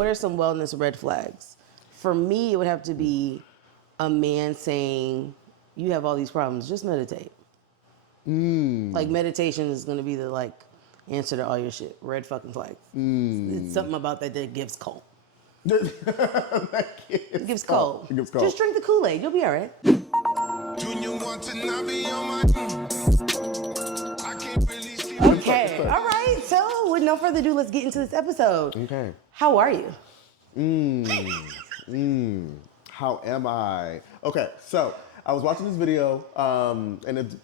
what are some wellness red flags? For me, it would have to be a man saying, you have all these problems, just meditate. Like meditation is going to be the like answer to all your shit. Red fucking flag. It's something about that gives cold. It gives cold. It gives cold. Just drink the Kool-Aid. You'll be all right. Okay. All right. So with no further ado, let's get into this episode. Okay. How are you? How am I? Okay, so I was watching this video, and it's,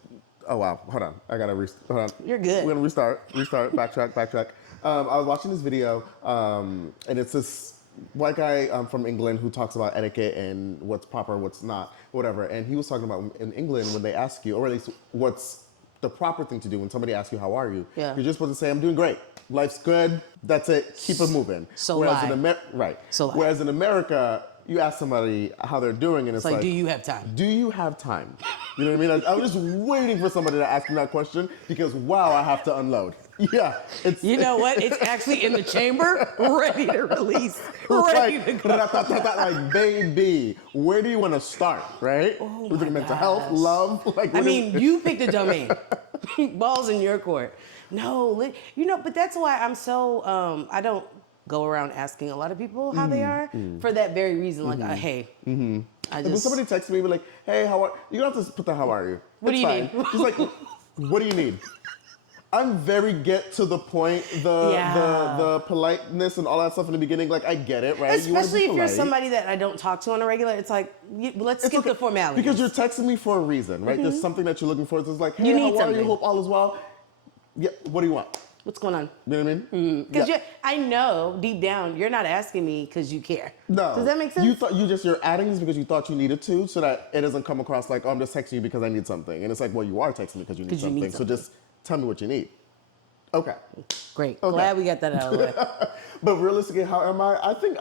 oh wow, hold on, I gotta hold on. You're good. We're gonna restart, backtrack. I was watching this video, and it's this white guy from England who talks about etiquette and what's proper, what's not, whatever. And he was talking about in England when they ask you, or at least what's the proper thing to do when somebody asks you, how are you? Yeah. You're just supposed to say, I'm doing great. Life's good. That's it. Keep it moving. So Whereas lie. Whereas in America, you ask somebody how they're doing, and it's like, do you have time? Do you have time? You know what I mean? I was just waiting for somebody to ask me that question because, wow, I have to unload. Yeah. You know what? It's actually in the chamber, ready to release, ready to go. Like, baby, where do you want to start, right? Oh With mental health, love? Like, you picked a domain. Ball's in your court. No, but that's why I'm so, I don't go around asking a lot of people how they are for that very reason. Like, hey, when somebody texts me, like, hey, how are you? Don't have to put the how are you. What do you need? Just like, what do you need? I'm very get to the point, the politeness and all that stuff in the beginning. Like, I get it, right? Especially if you're somebody that I don't talk to on a regular. It's like, let's skip the formality. Because you're texting me for a reason, right? There's something that you're looking for. It's like, hey, how are you? Hope all is well. Yeah, what do you want? What's going on? You know what I mean? Because I know deep down you're not asking me because you care. No. Does that make sense? You're adding this because you thought you needed to, so that it doesn't come across like, oh, I'm just texting you because I need something. And it's like, well, you are texting me because you need something. So just tell me what you need. Okay. Great. Okay. Glad we got that out of the way. But realistically, how am I? I think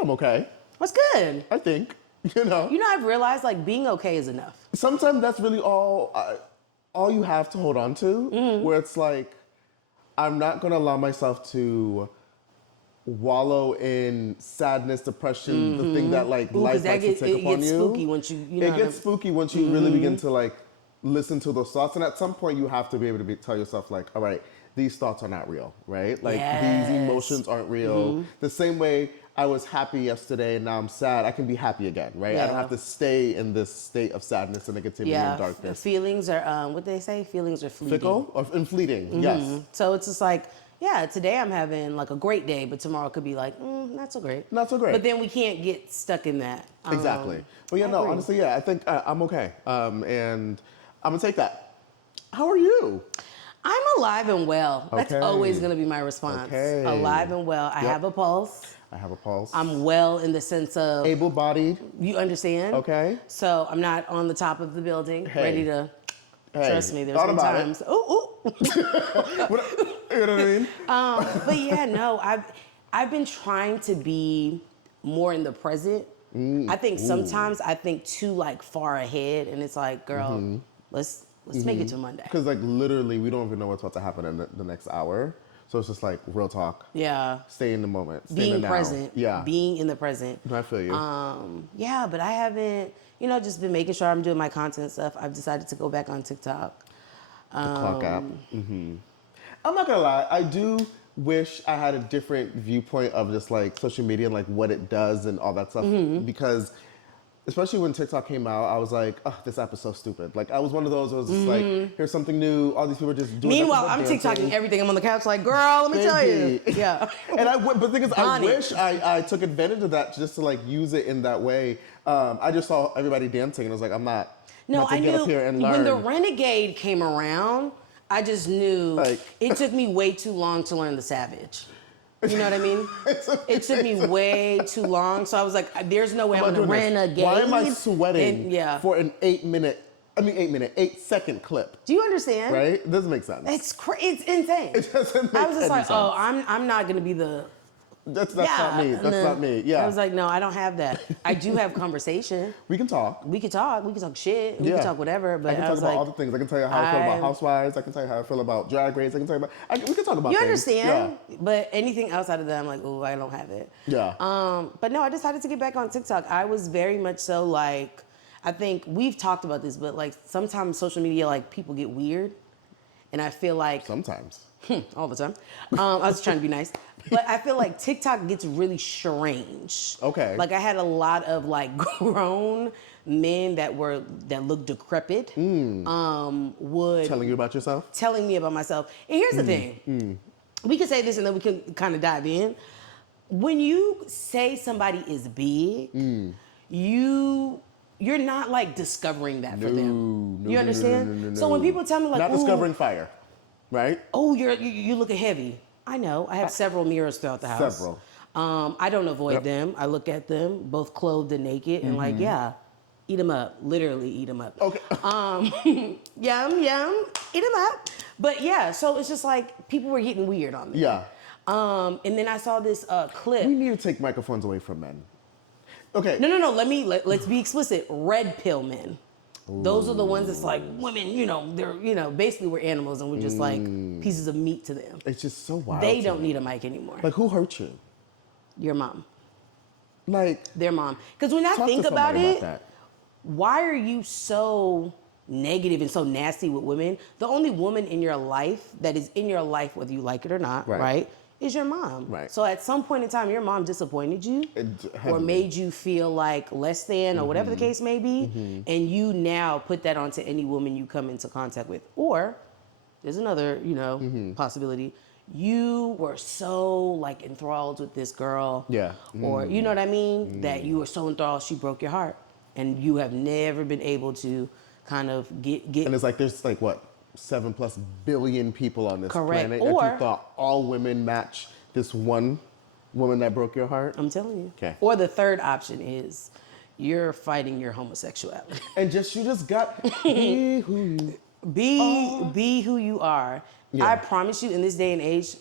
I'm okay. That's good. I think. You know, I've realized like being okay is enough. Sometimes that's really all you have to hold on to, where it's like, I'm not going to allow myself to wallow in sadness, depression, the thing that like life likes to take upon you. It gets spooky once it gets spooky once you really begin to like listen to those thoughts. And at some point you have to be able to tell yourself like, all right, these thoughts are not real, right? Like these emotions aren't real. The same way I was happy yesterday and now I'm sad, I can be happy again, right? I don't have to stay in this state of sadness and negativity and darkness. Feelings are, what they say? Feelings are fleeting. Fickle and fleeting, yes. So it's just like, today I'm having like a great day, but tomorrow could be like, not so great. Not so great. But then we can't get stuck in that. Exactly. But honestly, I think I'm okay. And I'm gonna take that. How are you? I'm alive and well. Okay. That's always gonna be my response. Okay. Alive and well. I have a pulse. I have a pulse. I'm well in the sense of able-bodied. You understand? Okay. So I'm not on the top of the building, ready to. Trust me, there's been times. You know what I mean? But I've been trying to be more in the present. I think sometimes I think too like far ahead, and it's like, girl, let's make it to Monday. Because like literally, we don't even know what's about to happen in the next hour. So it's just like real talk. Yeah. Stay in the moment. Being present. Yeah. Being in the present. I feel you. But I haven't, just been making sure I'm doing my content stuff. I've decided to go back on TikTok. The clock app. I'm not gonna lie. I do wish I had a different viewpoint of just like social media and like what it does and all that stuff. Because especially when TikTok came out, I was like, oh, this app is so stupid. Like, I was one of those who was just like, here's something new. All these people are just doing Meanwhile, I'm TikToking everything. I'm on the couch like, girl, let me tell you. Yeah. But the thing is, I wish I took advantage of that just to like use it in that way. I just saw everybody dancing and I was like, I'm not. No, I get knew up here and learn. When the Renegade came around, I just knew it took me way too long to learn the Savage. You know what I mean? It took me way too long. So I was like, there's no way I'm going to renegade. Why am I sweating for an 8-second clip? Do you understand? Right? It doesn't make sense. It's insane. It doesn't make I was just like, sense. I'm not going to be the That's not me. That's not me. Yeah. I was like, no, I don't have that. I do have conversation. We can talk. We could talk. We can talk shit. We can talk whatever. But I can talk about all the things. I can tell you how I feel about Housewives. I can tell you how I feel about Drag Race. I can tell you about. We can talk about. You things. understand? Yeah. But anything outside of that, I'm like, oh, I don't have it. Yeah. But no, I decided to get back on TikTok. I was very much so like, I think we've talked about this, but like sometimes social media, like people get weird, and I feel like sometimes. All the time. I was trying to be nice. But I feel like TikTok gets really strange. Okay. Like I had a lot of like grown men that looked decrepit. Would telling you about yourself? Telling me about myself. And here's the thing. We can say this and then we can kind of dive in. When you say somebody is big, you're not like discovering that for them. You understand? So when people tell me like, not discovering fire. Right? Oh, you looking heavy. I know. I have several mirrors throughout the house. Several. I don't avoid them. I look at them, both clothed and naked, and like, yeah, eat them up. Literally eat them up. Okay. Yum, yum, eat them up. But yeah, so it's just like people were getting weird on me. Yeah. And then I saw this clip. We need to take microphones away from men. Okay. No. Let's be explicit. Red pill men. Ooh. Those are the ones that's like women, they're, basically we're animals and we're just like pieces of meat to them. It's just so wild. They don't need a mic anymore. Like, who hurt you? Your mom. Like, their mom. Because when I think about it, why are you so negative and so nasty with women? The only woman in your life that is in your life, whether you like it or not, right? Is your mom. Right. So at some point in time, your mom disappointed you or made you feel like less than or whatever the case may be. And you now put that onto any woman you come into contact with. Or there's another, possibility. You were so like enthralled with this girl. Yeah. Or you know what I mean? That you were so enthralled, she broke your heart. And you have never been able to kind of get. And it's like, there's like what? 7+ billion people on this planet. Or if you thought all women match this one woman that broke your heart. I'm telling you. Okay. Or the third option is you're fighting your homosexuality. And you just got be who you be who you are. Yeah. I promise you, in this day and age,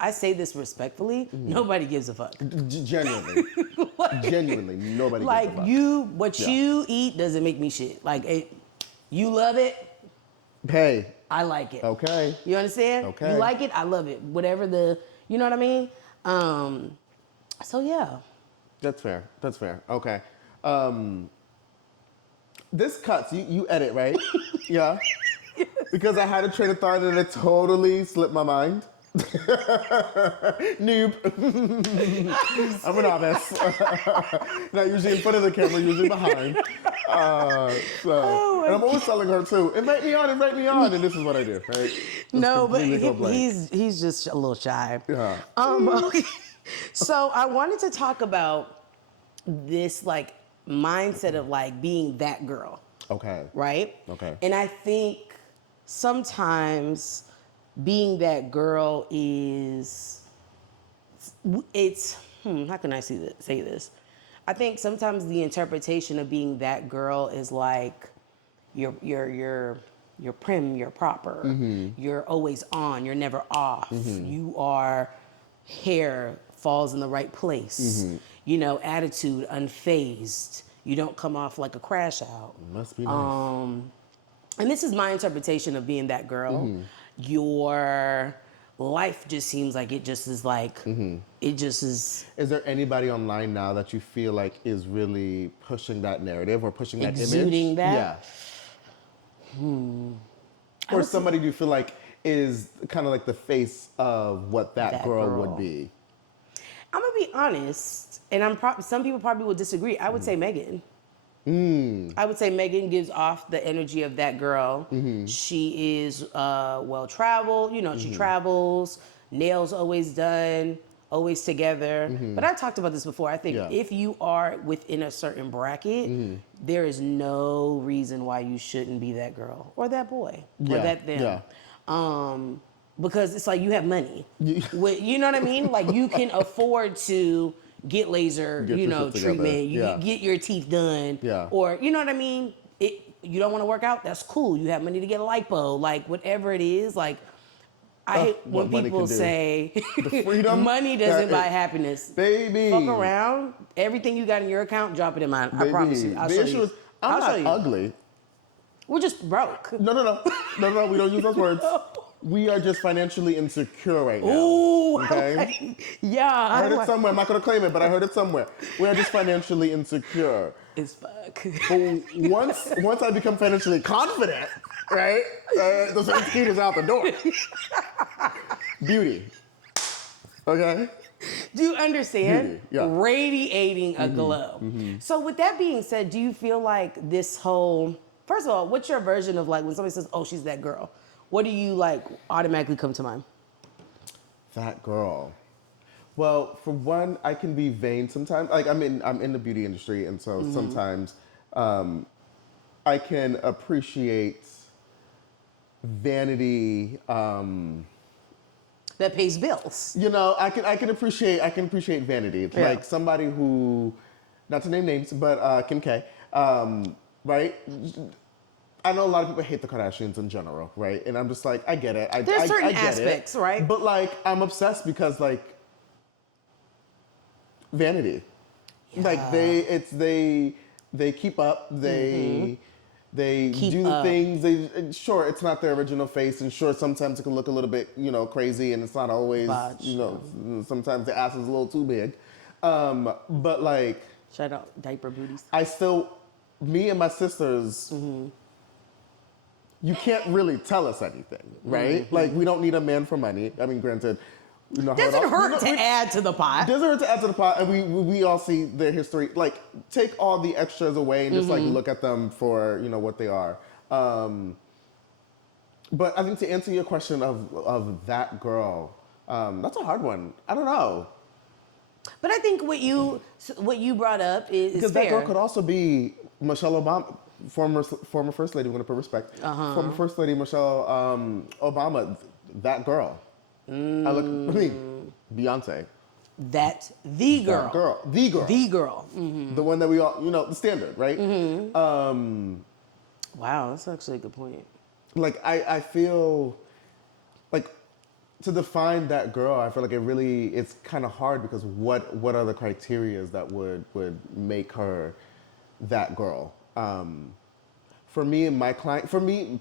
I say this respectfully, nobody gives a fuck. Genuinely. Genuinely, nobody gives a fuck. What you eat doesn't make me shit. Like, you love it. Hey. I like it. Okay. You understand? Okay. You like it, I love it. Whatever you know what I mean? So yeah. That's fair. Okay. This cuts, you edit, right? Yeah? Because I had a train of thought and it totally slipped my mind. Noob. I'm a novice. Not usually in front of the camera, usually behind. And I'm always telling her too, invite me on, and this is what I do, right? No, but he's just a little shy. Yeah. Okay. So I wanted to talk about this like mindset of like being that girl. Okay. Right? Okay. And I think sometimes being that girl how can I say this? I think sometimes the interpretation of being that girl is like you're prim, you're proper, you're always on, you're never off, you are hair falls in the right place, attitude unfazed, you don't come off like a crash out. Must be nice. And this is my interpretation of being that girl. Your life just seems like it just is like, it just is. Is there anybody online now that you feel like is really pushing that narrative or pushing that exuding image? That? Yeah. Or somebody you feel like is kind of like the face of what that girl would be? I'm gonna be honest, and some people probably will disagree. I would say Megan. I would say Megan gives off the energy of that girl. She is well-traveled. She travels, nails always done, always together. But I talked about this before. I think if you are within a certain bracket, there is no reason why you shouldn't be that girl or that boy or that them. Because it's like you have money. You know what I mean? Like you can afford to get laser, treatment. You get your teeth done. Yeah. Or, you know what I mean? You don't want to work out? That's cool. You have money to get a lipo. Like, whatever it is, like, I hate when people say the freedom money doesn't buy happiness. Baby. Fuck around. Everything you got in your account, drop it in mine. Baby. I promise you. I'll show you. I'm not ugly. We're just broke. No. We don't use those words. We are just financially insecure right now. Ooh, okay? Yeah. I heard it somewhere. I'm not going to claim it, but I heard it somewhere. We are just financially insecure. It's fuck. But once I become financially confident, right? Those insecurities out the door. Beauty. Okay? Do you understand? Beauty, yeah. Radiating a glow. So with that being said, do you feel like this whole, first of all, what's your version of like when somebody says, oh, she's that girl? What do you like automatically come to mind? That girl. Well, for one, I can be vain sometimes. Like I'm in the beauty industry, and so sometimes I can appreciate vanity. That pays bills. You know, I can appreciate vanity. It's like somebody who, not to name names, but Kim K. Right. I know a lot of people hate the Kardashians in general, right? And I'm just like, I get it. There's certain I get aspects, it. right? But like, I'm obsessed because like, vanity. Yeah. Like they keep up. They do things. Sure, it's not their original face, and sure, sometimes it can look a little bit, crazy, and it's not always, sometimes the ass is a little too big. But like, shout out diaper booties. Me and my sisters. You can't really tell us anything, right? Like, we don't need a man for money. I mean, granted, doesn't hurt to add to the pot. Doesn't hurt to add to the pot, and we all see their history. Like, take all the extras away and just like look at them for what they are. But I think to answer your question of that girl, that's a hard one. I don't know. But I think what you brought up is because fair. That girl could also be Michelle Obama. Former First Lady, we're going to put respect. Former First Lady Michelle Obama, that girl. Beyonce. That's the girl. The girl. The girl. The one that we all, the standard, right? Wow, that's actually a good point. Like, I feel like to define that girl, I feel like it's kind of hard because what are the criteria that would make her that girl? For me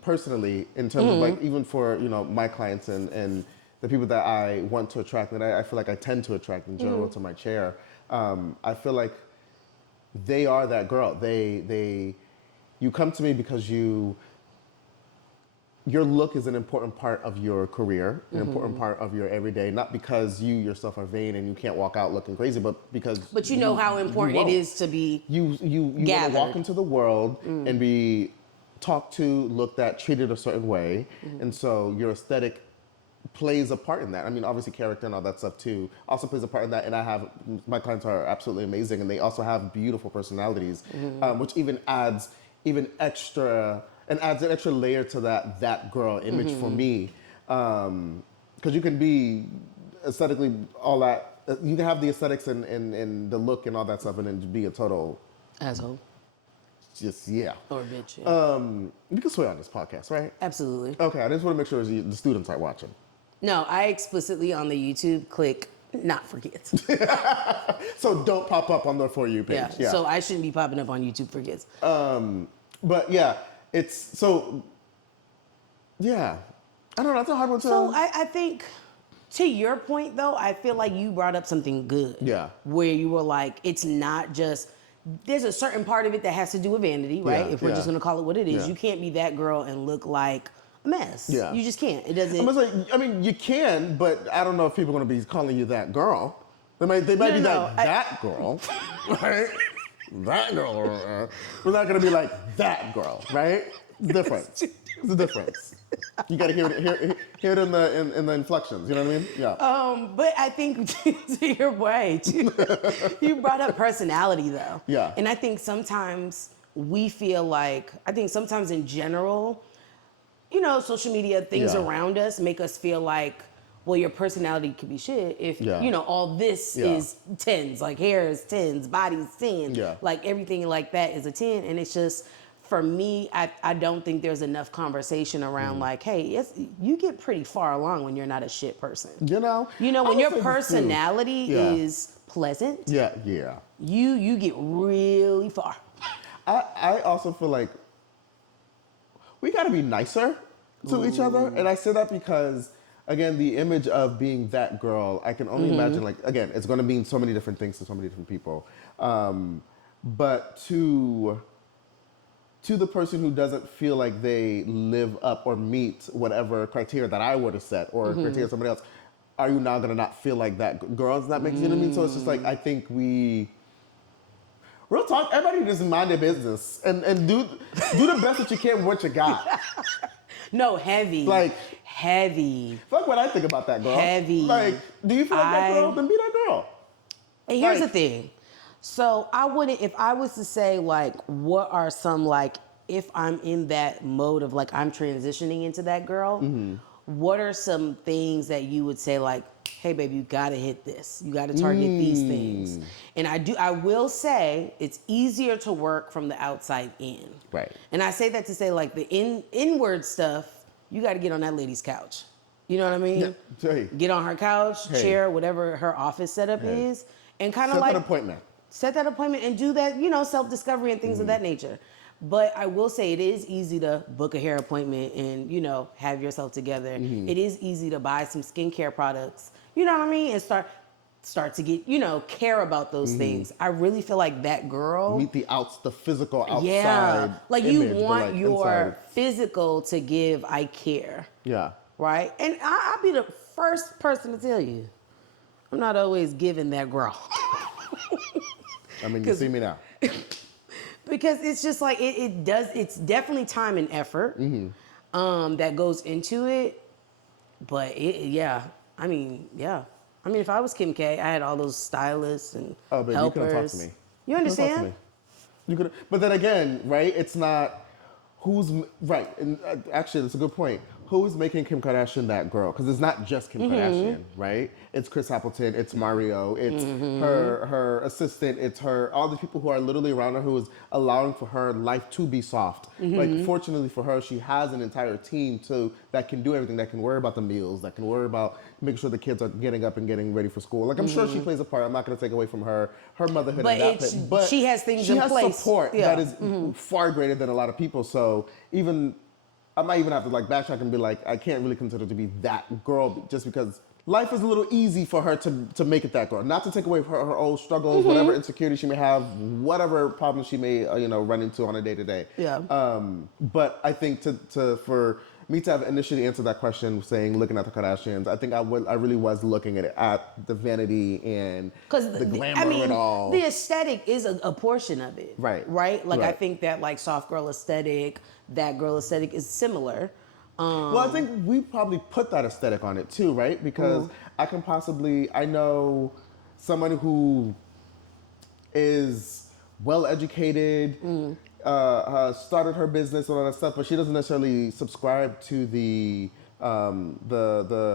personally, in terms of like, even for, my clients and the people that I want to attract, that I feel like I tend to attract in general to my chair, I feel like they are that girl. You come to me because your look is an important part of your career, an important part of your everyday, not because you yourself are vain and you can't walk out looking crazy, but because... But you know how important it is to be You want to walk into the world and be talked to, looked at, treated a certain way, and so your aesthetic plays a part in that. I mean, obviously character and all that stuff too also plays a part in that, and my clients are absolutely amazing, and they also have beautiful personalities, which even adds an extra layer to that girl image for me, because you can be aesthetically all that. You can have the aesthetics and the look and all that stuff, and then be a total asshole. Just yeah. Or a bitch. Yeah. We can swear on this podcast, right? Absolutely. Okay, I just want to make sure the students are watching. No, I explicitly on the YouTube click not for kids. So don't pop up on the For You page. Yeah. So I shouldn't be popping up on YouTube for kids. But yeah, it's so. Yeah, I don't know. That's a hard one to. So I think, to your point though, I feel like you brought up something good. Yeah. Where you were like, it's not just. There's a certain part of it that has to do with vanity, right? If we're just gonna call it what it is, you can't be that girl and look like a mess. Yeah. You just can't. It doesn't. I mean, you can, but I don't know if people are gonna be calling you that girl. They might be that girl, right? That girl. We're not gonna be like that girl, right? Difference. It's a difference. You gotta hear it in the inflections. You know what I mean? Yeah. But I think to your point, you brought up personality though. Yeah. And I think sometimes we feel like, sometimes in general, social media, things around us make us feel like, well, your personality could be shit if, all this is 10s, like hair is 10s, body's 10, like everything like that is a 10. And it's just, for me, I don't think there's enough conversation around like, hey, you get pretty far along when you're not a shit person. You know, When your personality is pleasant, yeah, you get really far. I also feel like we got to be nicer to each other, and I say that because, again, the image of being that girl, I can only imagine, like, again, it's going to mean so many different things to so many different people, but to the person who doesn't feel like they live up or meet whatever criteria that I would have set or criteria of somebody else, are you now going to not feel like that girl? Does that make sense? You know what I mean? So it's just like, I think real talk, everybody just mind their business and do the best that you can with what you got. No, heavy. Like, heavy. Fuck what I think about that girl. Heavy. Like, do you feel like that girl? Then be that girl. And here's the thing. So I wouldn't, if I was to say like, what are some like, if I'm in that mode of like, I'm transitioning into that girl, what are some things that you would say like, hey baby, you gotta hit this. You gotta target these things. And I will say it's easier to work from the outside in. Right. And I say that to say like the inward stuff, you gotta get on that lady's couch. You know what I mean? Yeah. Hey. Get on her couch, chair, whatever her office setup is, and kind of like set that appointment and do that, self-discovery and things of that nature. But I will say it is easy to book a hair appointment and, have yourself together. It is easy to buy some skincare products, you know what I mean? And start to get, care about those things. I really feel like that girl. Meet the physical outside. Yeah. Like image, you want like your inside. physical to give, I care. Yeah. Right? And I'll be the first person to tell you, I'm not always giving that girl. I mean, you see me now. Because it's just like, it's definitely time and effort that goes into it. But I mean, if I was Kim K, I had all those stylists and helpers. You couldn't talk to me. You understand? You could, but then again, right? It's not who's right. And actually, that's a good point. Who's making Kim Kardashian that girl? Because it's not just Kim Kardashian, right? It's Chris Appleton, it's Mario, it's her assistant, it's all the people who are literally around her who is allowing for her life to be soft. Like, fortunately for her, she has an entire team that can do everything, that can worry about the meals, that can worry about making sure the kids are getting up and getting ready for school. Like, I'm sure she plays a part. I'm not going to take away from her motherhood in that place. But she has things in place. She has support that is far greater than a lot of people. So I might even have to like backtrack and be like, I can't really consider her to be that girl just because life is a little easy for her to make it that girl. Not to take away her old struggles, whatever insecurity she may have, whatever problems she may run into on a day to day. Yeah. But I think for me to have initially answered that question, saying looking at the Kardashians, I think I really was looking at the vanity and the glamour of it all. The aesthetic is a portion of it. Right. Right. Like I think that like soft girl aesthetic, that girl aesthetic is similar. Well, I think we probably put that aesthetic on it too, right? Because I know someone who is well educated, started her business and all that stuff, but she doesn't necessarily subscribe to the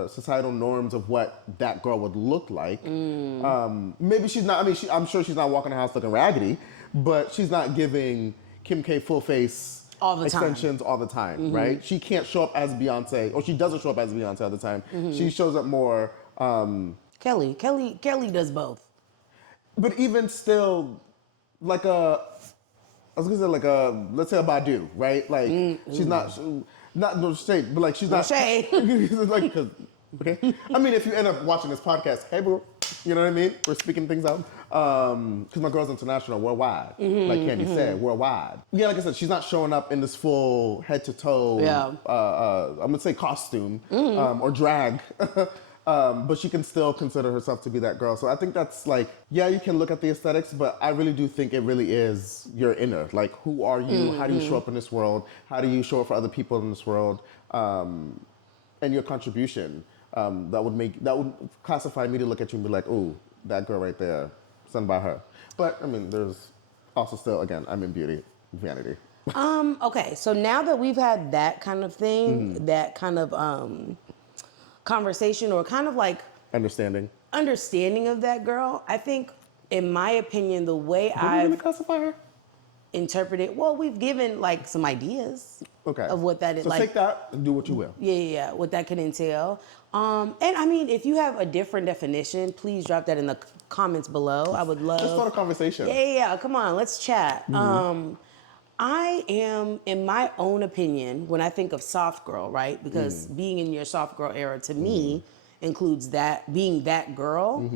societal norms of what that girl would look like. Maybe she's not. I mean, I'm sure she's not walking the house looking raggedy, but she's not giving Kim K full face extensions all the time, right? She can't show up as Beyonce, or she doesn't show up as Beyonce all the time. She shows up more. Kelly does both. But even still, like let's say a Badu, right? Like she's not no shade, but like she's not shade. Like, okay. I mean, if you end up watching this podcast, hey bro, you know what I mean? We're speaking things out. Because my girl's international, worldwide. Like Candy said, worldwide. Yeah, like I said, she's not showing up in this full head to toe, I'm gonna say costume, or drag. But she can still consider herself to be that girl. So I think that's like, yeah, you can look at the aesthetics, but I really do think it really is your inner. Like, who are you? How do you show up in this world? How do you show up for other people in this world? And your contribution. That would classify me to look at you and be like, ooh, that girl right there, something about her. But I mean, there's also still, again, I'm in beauty, vanity. Okay, so now that we've had that kind of thing, that kind of conversation, or kind of like understanding of that girl, I think, in my opinion, the way Did we really classify her? interpret it. Well, we've given like some ideas of what that is. So like, take that and do what you will. Yeah, what that could entail. And I mean, if you have a different definition, please drop that in the comments below. I would love. Just start a conversation. Yeah. Come on, let's chat. I am, in my own opinion, when I think of soft girl, right? Because being in your soft girl era to me includes that being that girl,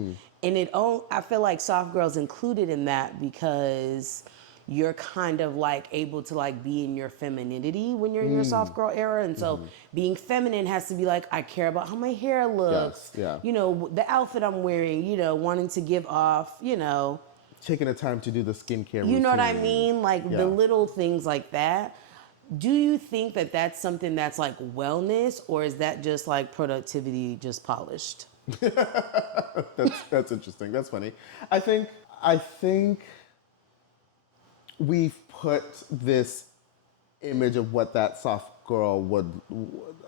and I feel like soft girl's included in that because you're kind of like able to like be in your femininity when you're in your soft girl era, and so being feminine has to be like, I care about how my hair looks, you know, the outfit I'm wearing, you know, wanting to give off, you know, taking the time to do the skincare routine. You know what I mean? Like the little things like that. Do you think that that's something that's like wellness, or is that just like productivity just polished? That's interesting. That's funny. I think we've put this image of what that soft girl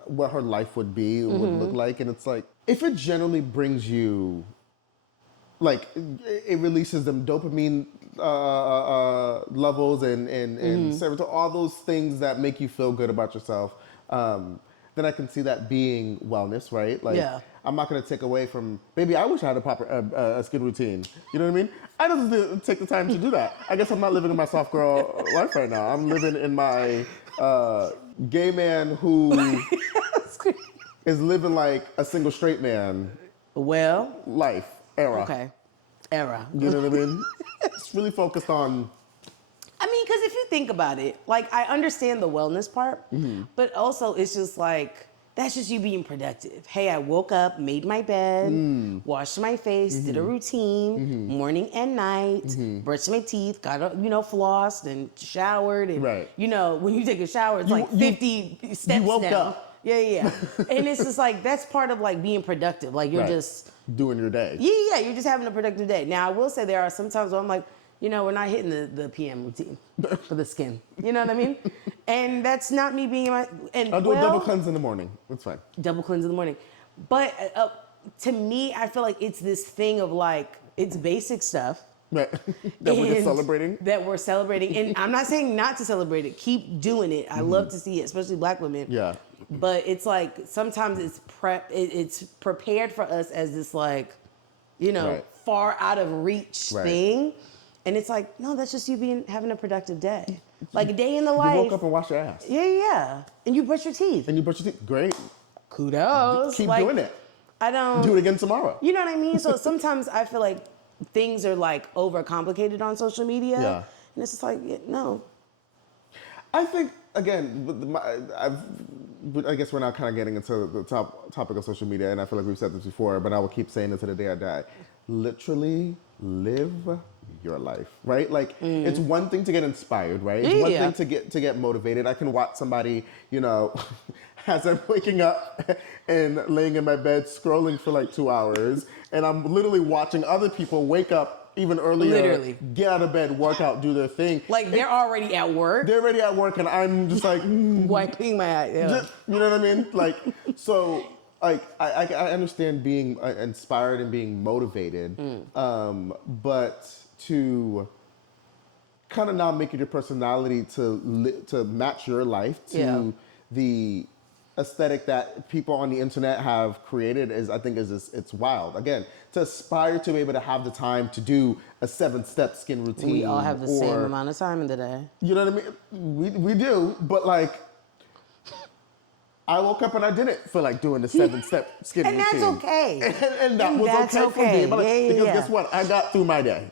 what her life would be, would look like, and it's like, if it generally brings you, like, it releases them dopamine levels and serotonin, all those things that make you feel good about yourself, then I can see that being wellness, right? Like, I'm not going to take away from, baby, I wish I had a proper skin routine. You know what I mean? I don't take the time to do that. I guess I'm not living in my soft girl life right now. I'm living in my gay man who is living like a single straight man life. Era. Okay. Era. You know what I mean? It's really focused on... I mean, because if you think about it, like, I understand the wellness part, but also it's just like, that's just you being productive. Hey, I woke up, made my bed, washed my face, did a routine, morning and night, brushed my teeth, got, flossed and showered. And, you know, when you take a shower, it's like 50 steps you woke down. up. Yeah. And it's just like, that's part of like being productive. Like, you're just... doing your day. Yeah, you're just having a productive day. Now, I will say there are some times where I'm like, you know, we're not hitting the PM routine for the skin. You know what I mean? And that's not me being my... And I'll do a double cleanse in the morning. That's fine. Double cleanse in the morning. But to me, I feel like it's this thing of like, it's basic stuff. Right. That we're just celebrating. That we're celebrating. And I'm not saying not to celebrate it. Keep doing it. I love to see it, especially Black women. Yeah. But it's like, sometimes it's prepared for us as this like, you know, far out of reach thing. And it's like, no, that's just you having a productive day. Like a day in the life. You woke up and washed your ass. Yeah. And you brush your teeth. Great. Kudos. Keep doing it. I don't... Do it again tomorrow. You know what I mean? So sometimes I feel like things are like overcomplicated on social media. Yeah. And it's just like, no. I think, again, I guess we're now kind of getting into the topic of social media, and I feel like we've said this before, but I will keep saying it to the day I die. Literally live your life, right? Like, it's one thing to get inspired, right? It's one thing to get motivated. I can watch somebody, you know, as I'm waking up and laying in my bed scrolling for like 2 hours, and I'm literally watching other people wake up even earlier, get out of bed, work out, do their thing. Like, they're already at work. They're already at work, and I'm just like... wiping my eye, you know what I mean? Like, so... Like, I understand being inspired and being motivated, but to kind of now make it your personality to match your life to the aesthetic that people on the internet have created it's wild. Again, to aspire to be able to have the time to do a 7-step skin routine. We all have the same amount of time in the day. You know what I mean? We do, but like... I woke up and I didn't feel like doing the 7-step skin routine. And that's okay. And that was okay for me. But because guess what? I got through my day.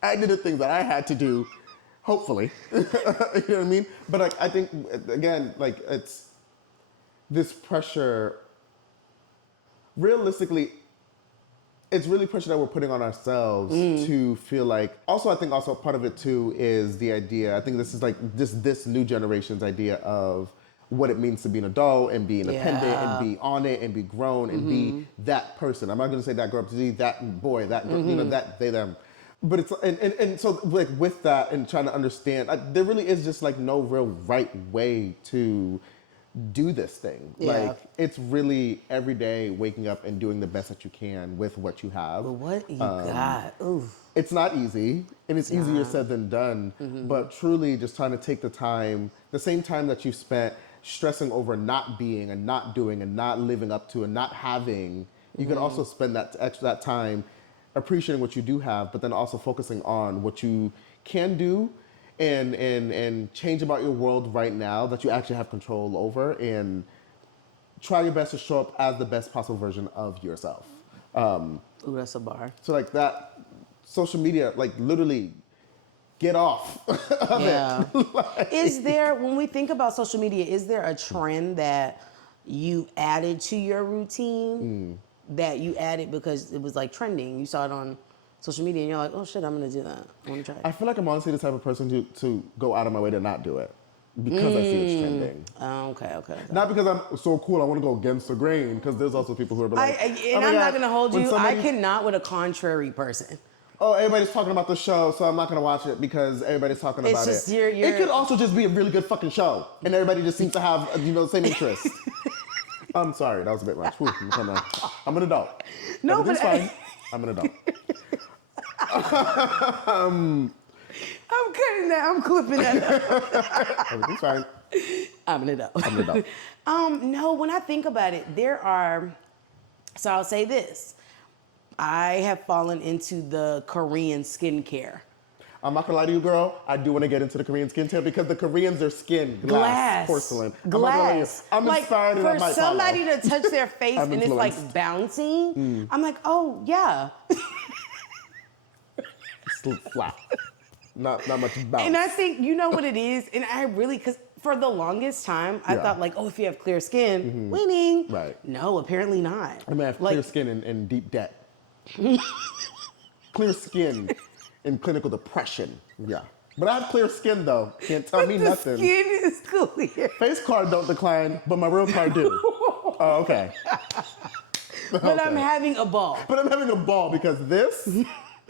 I did the things that I had to do, hopefully. You know what I mean? But like, I think, again, like, it's this pressure. Realistically, it's really pressure that we're putting on ourselves to feel like... Also, I think also part of it, too, is the idea... I think this is like this new generation's idea of what it means to be an adult and be independent and be on it and be grown and be that person. I'm not going to say that girl, to be that boy, that girl, you know, that they, them. But it's, and so like with that and trying to understand, there really is just like no real right way to do this thing. Yeah. Like, it's really every day waking up and doing the best that you can with what you have. But what you got? Oof. It's not easy, and it's easier said than done, but truly just trying to take the time, the same time that you spent stressing over not being and not doing and not living up to and not having, you can also spend that time appreciating what you do have, but then also focusing on what you can do and change about your world right now that you actually have control over, and try your best to show up as the best possible version of yourself. Ooh, that's a bar. So like that, social media, like literally get off of it. Like, is there, when we think about social media, is there a trend that you added to your routine that you added because it was like trending? You saw it on social media and you're like, oh shit, I'm gonna do that. I wanna try it. I feel like I'm honestly the type of person to go out of my way to not do it because I see it's trending. Okay. Not because I'm so cool, I want to go against the grain, because there's also people who are like, I'm not gonna hold you. I cannot with a contrary person. Oh, everybody's talking about the show, so I'm not gonna watch it because everybody's talking about just it. It could also just be a really good fucking show, and everybody just seems to have the same interest. I'm sorry, that was a bit much. Whew, I'm an adult. No, Everything's fine. I'm an adult. I'm cutting that. I'm clipping that up. Everything's fine. I'm an adult. I'm an adult. No, when I think about it, so I'll say this. I have fallen into the Korean skincare. I'm not gonna lie to you, girl. I do want to get into the Korean skincare because the Koreans, their skin, glass, porcelain. Glass. I'm like, inspired and I for might somebody follow. to touch their face and it's like bouncing, I'm like, oh yeah. It's flat. Not much bounce. And I think, you know what it is? And I really, because for the longest time, I thought like, oh, if you have clear skin, winning. Right. No, apparently not. I mean, I have clear skin and deep debt. Clear skin and clinical depression. Yeah. But I have clear skin, though. Can't tell me nothing. The skin is clear. Face card don't decline, but my real card do. Oh, okay. But I'm having a ball. But I'm having a ball because this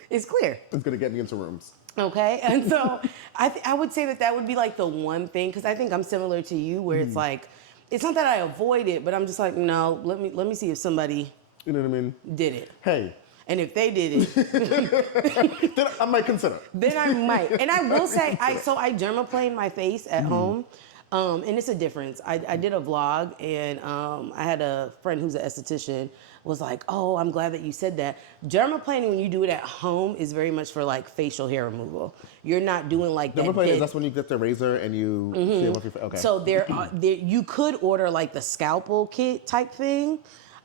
is clear. It's going to get me into rooms. Okay, and so I would say that would be like the one thing, because I think I'm similar to you, where it's like, it's not that I avoid it, but I'm just like, no, let me see if somebody, you know what I mean, did it. Hey. And if they did it, then I might consider. Then I might. And I will say, I dermaplaned my face at home. And it's a difference. I did a vlog, and I had a friend who's an esthetician was like, oh, I'm glad that you said that. Dermaplaning, when you do it at home, is very much for like facial hair removal. You're not doing like that. Dermaplaning, that's when you get the razor and you shave off your face. Okay. So you could order like the scalpel kit type thing.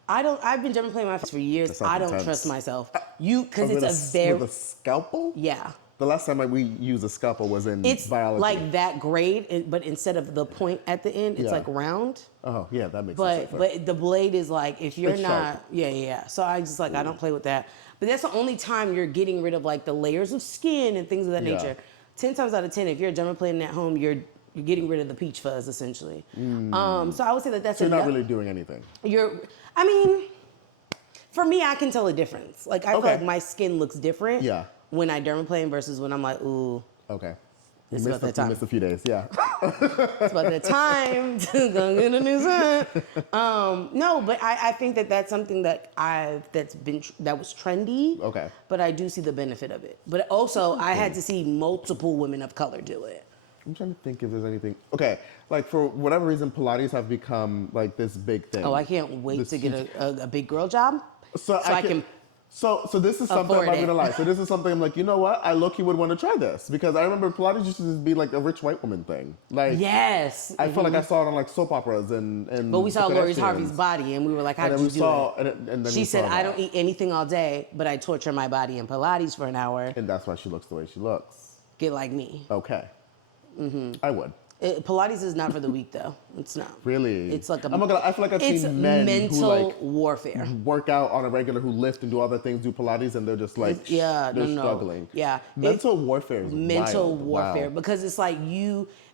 I've been dermaplaning my face for years. I don't trust myself. Because it's with a scalpel? Yeah. The last time we used a scalpel was in biology. It's like that grade, but instead of the point at the end, it's like round. Oh, yeah, that makes sense. But the blade is like, if you're not, sharp. yeah. So I just like, I don't play with that. But that's the only time you're getting rid of like the layers of skin and things of that nature. 10 times out of 10, if you're dermaplaning at home, you're getting rid of the peach fuzz, essentially. So I would say that's so you're not really doing anything. I mean, for me, I can tell a difference. Like, I feel like my skin looks different. Yeah. When I dermaplane versus when I'm like, ooh. Okay. It's about that time. You missed a few days, yeah. It's about that time to go get a new set. No, but I think that's something that that was trendy. Okay. But I do see the benefit of it. But also, I had to see multiple women of color do it. I'm trying to think if there's anything. Okay, like for whatever reason, Pilates have become like this big thing. Oh, I can't wait to get a big girl job. So I can. So this is something I'm not gonna lie. So this is something I'm like, you know what? I low-key would want to try this because I remember Pilates used to just be like a rich white woman thing. Like yes, I feel like I saw it on like soap operas and. But we saw Lori Harvey's body and we were like, how did you do it? And then she said, I don't eat anything all day, but I torture my body in Pilates for an hour. And that's why she looks the way she looks. Get like me. Okay. I would. Pilates is not for the weak, though. It's not. Really? It's like I feel like I've seen men mental who like warfare. Work out on a regular, who lift and do other things, do Pilates, and they're just like they're struggling. Yeah, mental warfare is mental wild. warfare Wow. because it's like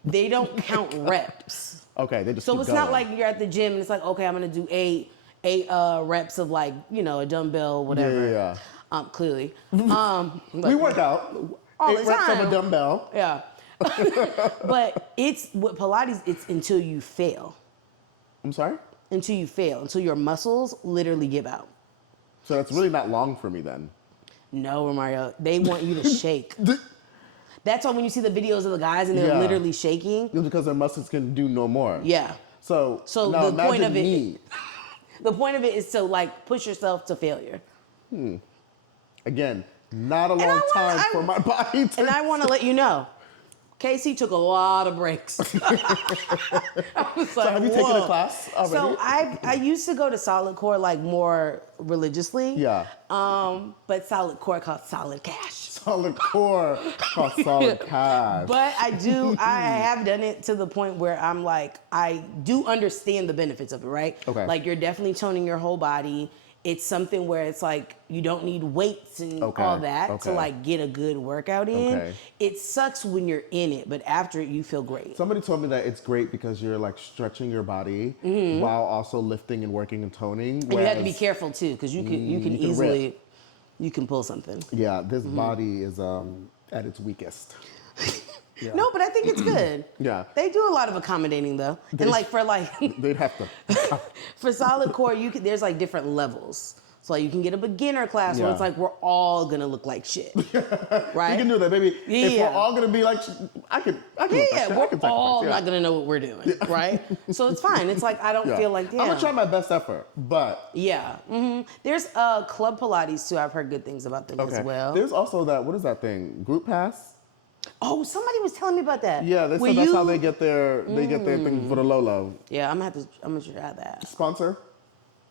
they don't count reps. Okay, they just so keep it's going. not like you're at the gym and it's like, okay, I'm gonna do eight reps of like a dumbbell, whatever. Yeah. Clearly, we work out all 8 the reps time. of a dumbbell. Yeah. But with Pilates, it's until you fail. I'm sorry? Until you fail, until your muscles literally give out. So that's really not long for me then. No, Romario, they want you to shake. That's why when you see the videos of the guys and they're literally shaking. It's because their muscles can do no more. Yeah. So now the point of it, me. the point of it is to like push yourself to failure. Again, not a long time for my body to... And I want to let you know, Casey took a lot of breaks. I was like, so have you taken a class already? So I used to go to solid core like more religiously. Yeah. But solid core costs solid cash. Solid core costs solid cash. But I have done it to the point where I'm like, I do understand the benefits of it, right? Okay. Like you're definitely toning your whole body. It's something where it's like you don't need weights and all that to like get a good workout in. Okay. It sucks when you're in it, but after it you feel great. Somebody told me that it's great because you're like stretching your body while also lifting and working and toning. And you have to be careful too, because you can easily pull something. Yeah, this body is at its weakest. Yeah. No, but I think it's good. Yeah. They do a lot of accommodating though. And like for like they'd have to. For solid core, there's like different levels. So like you can get a beginner class where it's like we're all gonna look like shit. Right? You can do that, baby. Yeah. If we're all gonna be like I can we're all not gonna know what we're doing. Right? So it's fine. It's like I don't feel like I'm gonna try my best effort, but There's Club Pilates too. I've heard good things about them as well. There's also what is that thing? Group Pass? Oh, somebody was telling me about that. Yeah, they said that's how they get their thing for the low. Yeah, I'm gonna try that. Sponsor?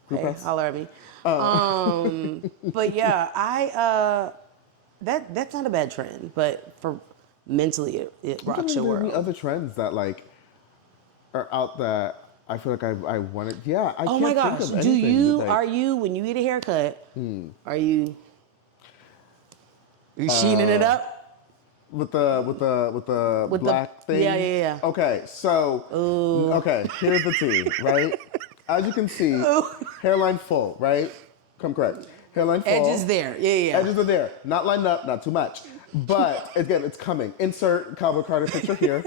Group Hey, Pass? holler at me. But yeah, that's not a bad trend, but for mentally it rocks your world. Any other trends that like are out that I feel like I wanted? Yeah, I can't my think gosh, of anything. are you when you get a haircut? Are you sheening it up? With the black thing? Yeah. Okay, so here's the tea, right? As you can see, hairline full, right? Come correct. Hairline full. Edges there. Yeah. Edges are there. Not lined up, not too much. But again, it's coming. Insert Cowboy Carter picture here.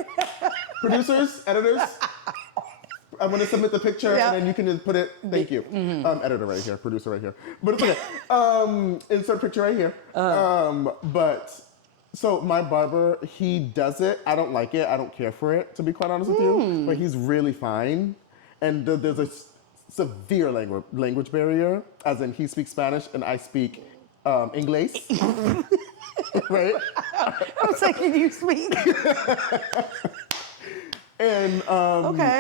Producers, editors, I'm gonna submit the picture and then you can just put it. Thank you. Editor right here, producer right here. But it's okay. Insert picture right here. But so my barber, he does it. I don't like it. I don't care for it, to be quite honest with you. But he's really fine. And there's a severe language barrier, as in he speaks Spanish and I speak English. Right? I was like, can you speak? And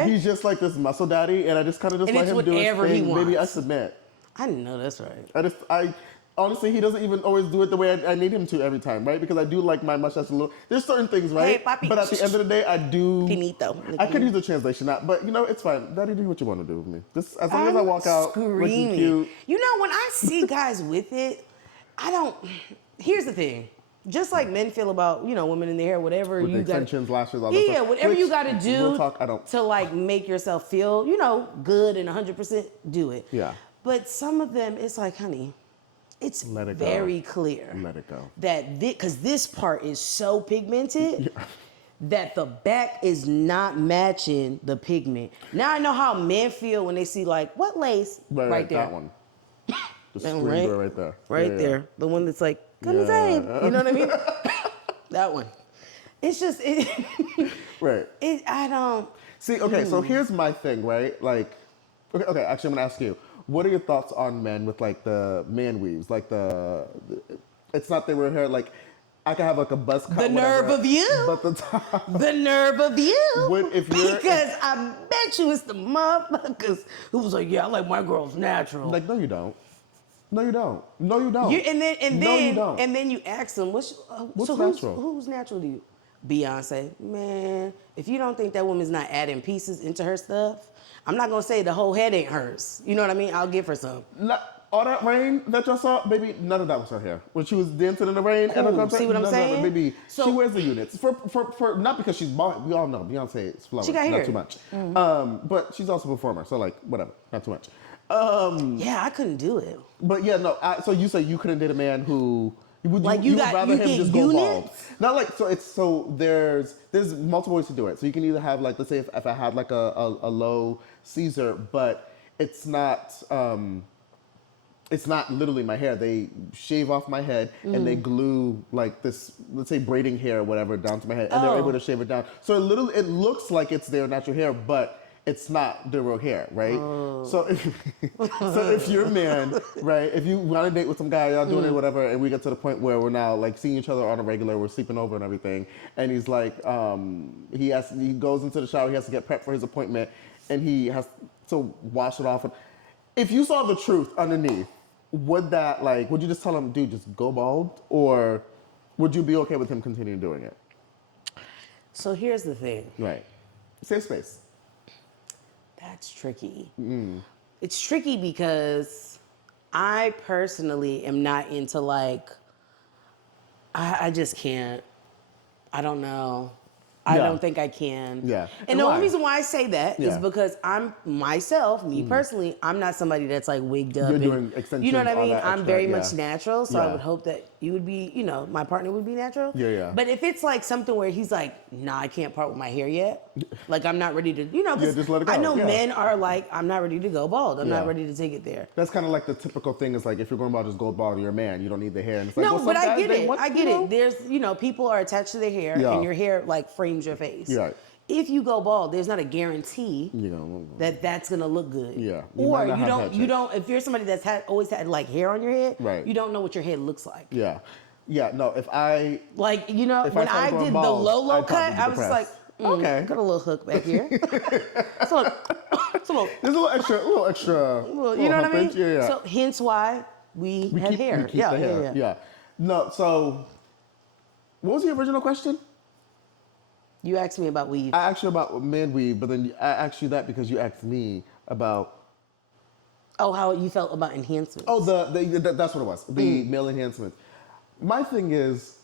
he's just like this muscle daddy, and I just kind of just let him do his thing. Maybe I submit. I know that's right. I honestly, he doesn't even always do it the way I need him to every time, right? Because I do like my mustache a little. There's certain things, right? Hey, papi. But at the end of the day, I do. Finito. I could use the translation, but it's fine. Daddy, do what you want to do with me. Just as long as I walk out looking cute. You know, when I see guys with it, I don't. Here's the thing. Just like men feel about, women in their hair, whatever with you got. Extensions, lashes, all that stuff. Yeah, whatever you got to do I don't. to like make yourself feel, good and 100%, do it. Yeah. But some of them, it's like, honey, it's very clear. Let it go. That because this part is so pigmented that the back is not matching the pigment. Now I know how men feel when they see like, what lace? Right there. That one. The screen door right there. Right there. The one that's like, come inside. You know what I mean? That one. It's just, right. I don't. See, okay, so here's my thing, right? Like, okay, actually I'm gonna ask you, what are your thoughts on men with like the man weaves? Like it's not they were hair, like, I could have like a buzz cut. The nerve of you. But the top. The nerve of you. Because I bet you it's the motherfuckers who was like, yeah, I like my girls natural. Like, no, you don't. No, you don't. No, you don't. And then you ask them, what's natural? Who's natural to you? Beyonce. Man, if you don't think that woman's not adding pieces into her stuff, I'm not gonna say the whole head ain't hers. You know what I mean? I'll give her some. All that rain that y'all saw, baby, none of that was her hair. When she was dancing in the rain, cool. See what I'm saying? Baby, so, she wears the units for not because she's bald. We all know Beyonce is flowing. She got hair. Not too much. But she's also a performer, so like whatever, not too much. Yeah, I couldn't do it. But yeah, no. So you say you couldn't date a man who Like you would rather him get just go bald. units? Not like there's multiple ways to do it. So you can either have like, let's say if I had like a low Caesar, but it's not literally my hair. They shave off my head and they glue like this, let's say braiding hair or whatever, down to my head, and they're able to shave it down. So it looks like it's their natural hair, but it's not their real hair, right? So if you're a man, right, if you want to date with some guy, y'all doing it, whatever, and we get to the point where we're now like seeing each other on a regular, we're sleeping over and everything, and he's like, he goes into the shower, he has to get prepped for his appointment, and he has to wash it off. If you saw the truth underneath, would you just tell him, dude, just go bald? Or would you be okay with him continuing doing it? So here's the thing. Right. Safe space. That's tricky. It's tricky because I personally am not into like, I just can't. I don't know. I don't think I can. Yeah. And the only reason why I say that is Yeah. because I'm myself, me personally, I'm not somebody that's like wigged up. You're doing extensions, you know what I all mean? that I'm extra, very yeah. much natural, so Yeah. I would hope that you would be, my partner would be natural. Yeah, yeah. But if it's like something where he's like, nah, I can't part with my hair yet. Like I'm not ready to, 'cause just let it go, I know yeah. men are like, I'm not ready to go bald. I'm not Yeah. ready to take it there. That's kind of like the typical thing is like, if you're going bald, just go bald, you're a man, you don't need the hair. And it's like, No, well, but some I guys, get they it. want, I get it. There's, people are attached to their hair, Yeah. and your hair like frames your face. Yeah. If you go bald, there's not a guarantee You know, that that's gonna look good. Yeah. You Or might not you have don't. head You shape. don't. If you're somebody that's always had like hair on your head, Right. you don't know what your head looks like. Yeah. Yeah, no, if I Like If when I started I going did bald, the low I'd probably cut, be I was just like, depressed. Okay. got a little hook back here. it's a little, it's a little, there's a little extra, you know what I mean? Yeah, yeah. So hence why we have hair. We keep the hair. Yeah. No, so what was the original question? You asked me about weave. I asked you about man weave, but then I asked you that because you asked me about. Oh, how you felt about enhancements. Oh, that's what it was. The male enhancements. My thing is,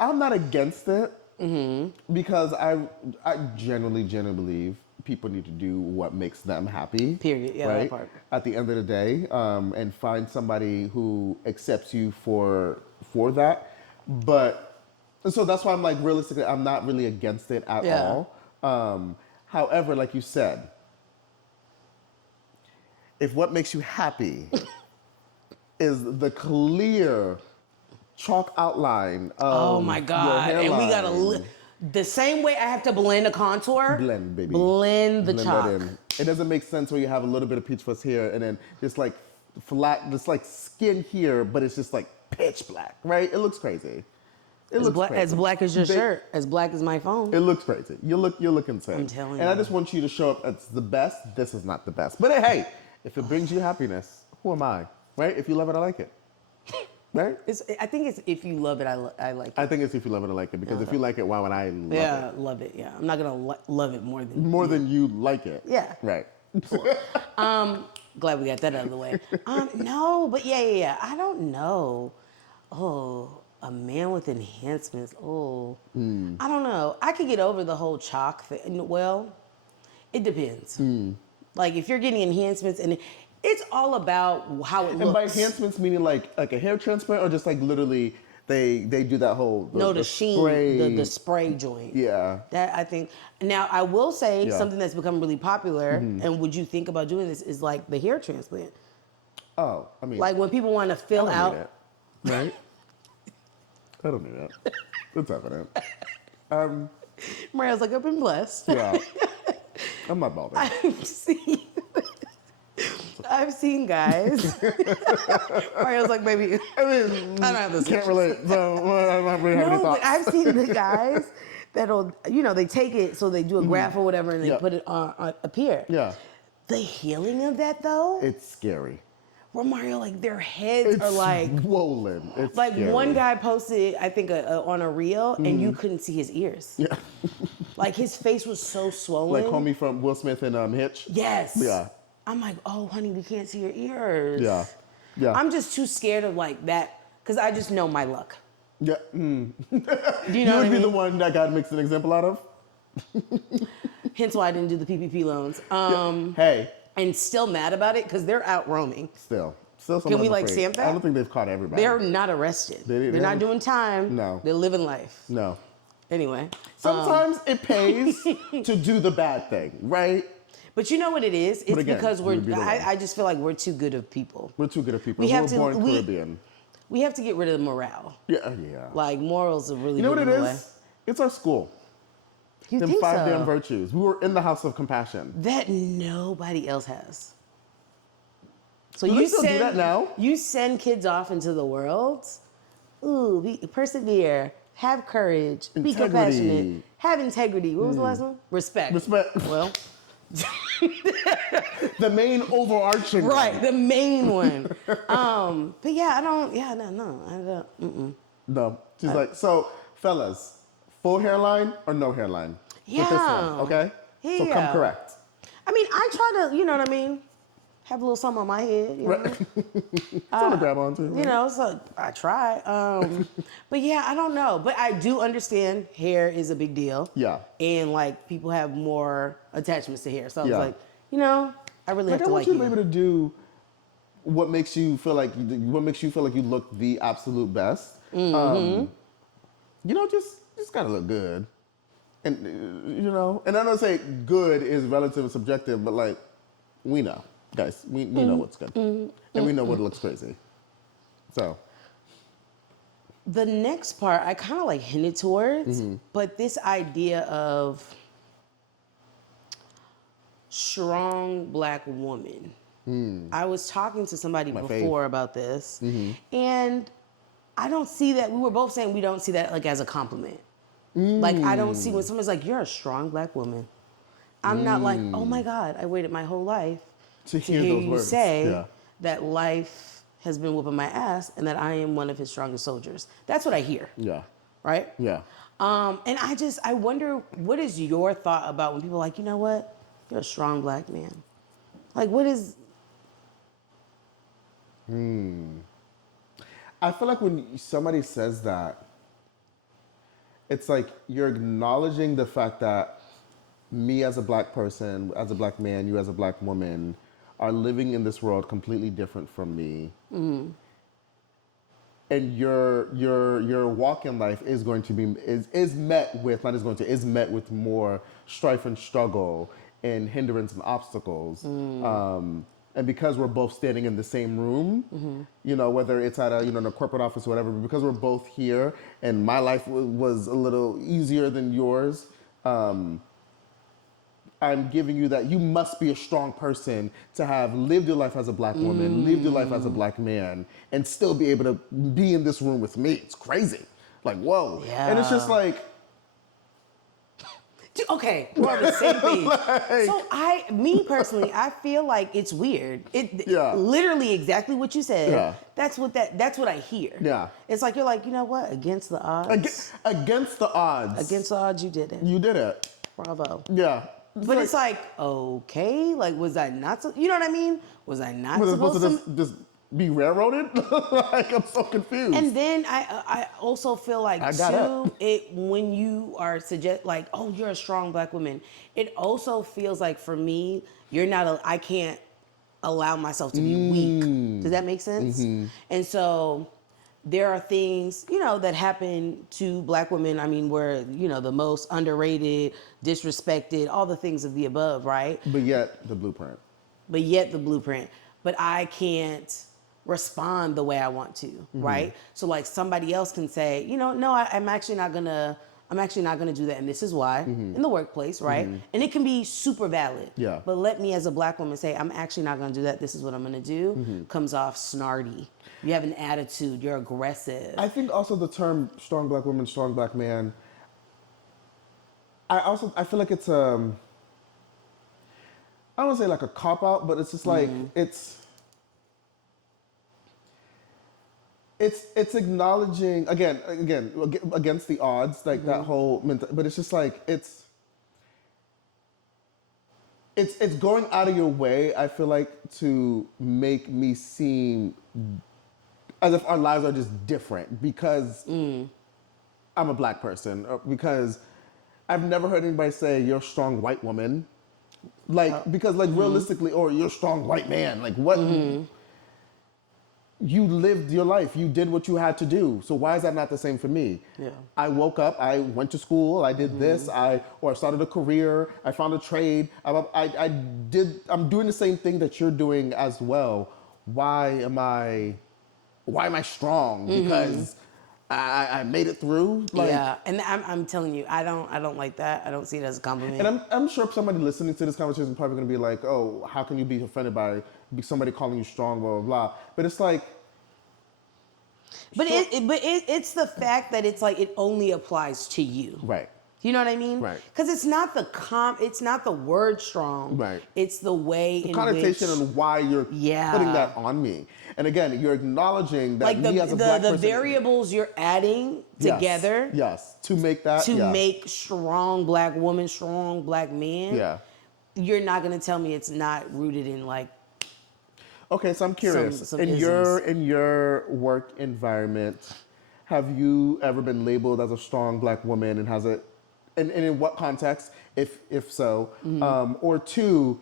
I'm not against it because I genuinely believe people need to do what makes them happy. Period. Yeah, right? that part. At the end of the day, and find somebody who accepts you for that. But so that's why I'm like, realistically, I'm not really against it at all. However, like you said, if what makes you happy is the clear chalk outline of Oh my your God! And we gotta hairline, the same way I have to blend a contour. blend, baby. Blend the Blend chalk. that in. It doesn't make sense where you have a little bit of peach fuzz here and then just like flat, just like skin here, but it's just like pitch black, right? It looks crazy. It looks crazy. As black as your shirt, as black as my phone. It looks crazy. You look insane. I'm telling And I you. just want you to show up as the best. This is not the best. But hey, if it brings you happiness, who am I? Right? If you love it, I like it. Right? I think it's if you love it, I like it. I think it's if you love it, I like it. Because if you like it, why would I love Yeah, it? love it. Yeah, I'm not gonna love it more than More than you like it. Yeah. Right. Glad we got that out of the way. No, but yeah. I don't know. Oh, a man with enhancements. Oh, I don't know. I could get over the whole chalk thing. Well, it depends. Like if you're getting enhancements, and it's all about how it looks. And by enhancements, meaning like a hair transplant or just like literally they do that whole the sheen, spray. the spray joint. Yeah. That I think. Now I will say Yeah. something that's become really popular, and would you think about doing this is like the hair transplant. Oh, I mean, Like when people want to fill I don't out. need that, right? I don't need that. It's evident. Maria's like, I've been blessed. Yeah. I'm not bothered. I've seen guys. Mario's like, baby, I mean, I don't have this. can't relate. So I don't really have any No, thoughts. but I've seen the guys that'll, they take it, so they do a graph or whatever, and they Yeah. put it on up here. Yeah. The healing of that, though, It's scary. Romario, like their heads It's are like swollen. It's like scary. one guy posted, I think, on a reel, and you couldn't see his ears. Yeah. Like his face was so swollen. Like homie from Will Smith and Hitch. Yes. Yeah. I'm like, oh, honey, we can't see your ears. Yeah. Yeah. I'm just too scared of like that because I just know my luck. Yeah. Do you You know what I would be mean? the one that God makes an example out of. Hence why I didn't do the PPP loans. Hey. And still mad about it because they're out roaming. Still Still some Can we I'm like afraid. stamp that? I don't think they've caught everybody. They're not arrested. They're not doing time. No. They're living life. No. Anyway. Sometimes it pays to do the bad thing, right? But you know what it is? It's again, because you would be the one. I just feel like we're too good of people. We're too good of people. We have We're to- born we- Caribbean. We have to get rid of the morale. Yeah. Like morals are really You know what it getting away. is? It's our school. You Them think 5 so? damn virtues. We were in the house of compassion. That nobody else has. So Do you they still send do that now? You send kids off into the world. Ooh, persevere, have courage, be Integrity. compassionate, have integrity. What was the last one? Respect. Respect. Well, The main overarching right, one. the main one. But yeah, I don't. Yeah, no, I don't. Mm-mm. No. She's like, so, fellas, full hairline or no hairline? With this Yeah. one, okay? So come Yeah. correct. I mean, I try to, you know what I mean, have a little something on my head. You know? Something to grab onto. You know, so I try. But yeah, I don't know. But I do understand hair is a big deal. Yeah. And like people have more attachments to hair. So I was Yeah. like, you know, I really Like, have I to want like you to be able to do what makes you feel like you look the absolute best. Mm-hmm. You know, just gotta look good. And you know, and I don't say good is relative and subjective, but like we know, guys, we know what's good, and we know what looks crazy. So The next part I kind of like hinted towards, but this idea of strong black woman. I was talking to somebody before about this, and I don't see that. We were both saying we don't see that like as a compliment. Like I don't see when someone's like, "You're a strong black woman." I'm not like, "Oh my God, I waited my whole life to hear those you words, say yeah. that life has been whooping my ass and that I am one of his strongest soldiers." That's what I hear, Yeah. right? Yeah. And I wonder, what is your thought about when people are like, you know what, you're a strong black man? Like, what is? I feel like when somebody says that, it's like you're acknowledging the fact that me as a black person, as a black man, you as a black woman, are living in this world completely different from me. And your walk in life is going to be is met with is met with more strife and struggle and hindrance and obstacles. And because we're both standing in the same room, you know, whether it's at in a corporate office or whatever, but because we're both here and my life was a little easier than yours, I'm giving you that you must be a strong person to have lived your life as a black woman, lived your life as a black man, and still be able to be in this room with me. It's crazy. Like, whoa. Yeah. And it's just like, Okay, we're on the same page. So me personally, I feel like it's weird. Yeah. Literally exactly what you said. Yeah. That's what I hear. Yeah. It's like, you're like, you know what? Against the odds. against the odds. Against the odds, you did it. You did it. Bravo. Yeah. But it's like, okay, like, was I not, you know what I mean? Was I not Was it supposed to? just be railroaded? Like, I'm so confused. And then I also feel like I got too, when you are like, oh, you're a strong black woman, it also feels like for me, I can't allow myself to be weak. Does that make sense? And so there are things, you know, that happen to black women. I mean, we're, you know, the most underrated, disrespected, all the things of the above, right? But yet the blueprint. But I can't respond the way I want to, right? So like somebody else can say, you know, no, I'm actually not gonna do that, and this is why, in the workplace, right? And it can be super valid. Yeah. But let me as a black woman say, I'm actually not gonna do that, this is what I'm gonna do, comes off snarty. You have an attitude, you're aggressive. I think also the term strong black woman, strong black man, I feel like it's I don't want to say like a cop out, but it's just like it's acknowledging again against the odds, like that whole but it's just like it's going out of your way, I feel like, to make me seem as if our lives are just different because I'm a black person, or because I've never heard anybody say you're a strong white woman. Like, because like realistically, or you're a strong white man. Like what? you lived your life. You did what you had to do. So why is that not the same for me? Yeah. I woke up. I went to school. I did this. I started a career. I found a trade. I'm doing the same thing that you're doing as well. Why am I strong? Because I made it through. Like, yeah, and I'm telling you, I don't like that. I don't see it as a compliment. and I'm sure somebody listening to this conversation is probably going to be like, oh, how can you be offended by somebody calling you strong, blah, blah, blah. But it's like... But it's the fact that it's like it only applies to you. Right. You know what I mean? Right. Because it's not the word strong. Right. It's the way The in connotation which, and why you're putting that on me. And again, you're acknowledging that like me as a black person... the variables you're adding together. Yes. To make that... To make strong black woman, strong black man. Yeah. You're not going to tell me it's not rooted in like... Okay, so I'm curious. Some in isms. your work environment, have you ever been labeled as a strong black woman, and has it... And in what context, if so? Or two,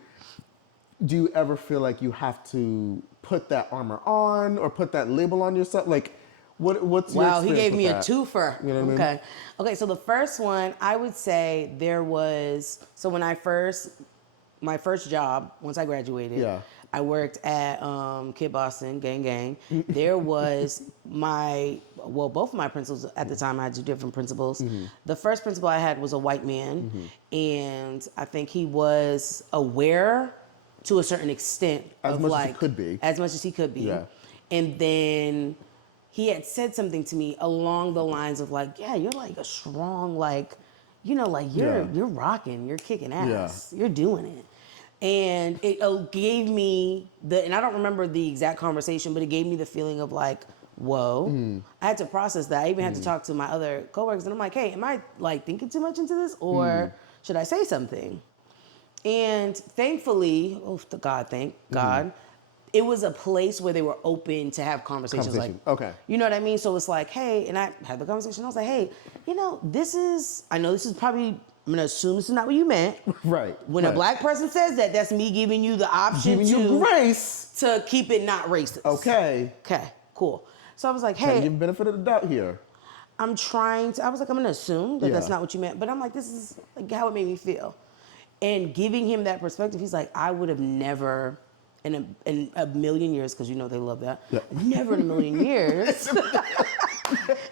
do you ever feel like you have to put that armor on or put that label on yourself? Like, what's your Wow, experience he gave with me that? a twofer. You know what I mean? Okay. Okay, so the first one, I would say there was, so when my first job, once I graduated, Yeah. I worked at Kid Boston, gang gang. There was both of my principals at the time, I had two different principals. The first principal I had was a white man, and I think he was aware to a certain extent As of much as like... he could be. As much as he could be. Yeah. And then he had said something to me along the lines of like, yeah, you're like a strong, like, you know, like you're rocking, you're kicking ass, you're doing it. And it gave me and I don't remember the exact conversation, but it gave me the feeling of like, whoa. I had to process that. I even had to talk to my other coworkers, and I'm like, hey, am I like thinking too much into this, or should I say something? And thankfully, thank God, it was a place where they were open to have conversations. Like, okay. You know what I mean? So it's like, hey, and I had the conversation. I was like, hey, you know, I know this is probably, I'm going to assume this is not what you meant. Right. When a black person says that, that's me giving you the option Giving you grace to keep it not racist. Okay, cool. So I was like, hey, hey, give benefit of the doubt here. I was like, I'm going to assume that that's not what you meant. But I'm like, this is like how it made me feel. And giving him that perspective, he's like, I would have never, in a million years, because you know they love that, never in a million years. And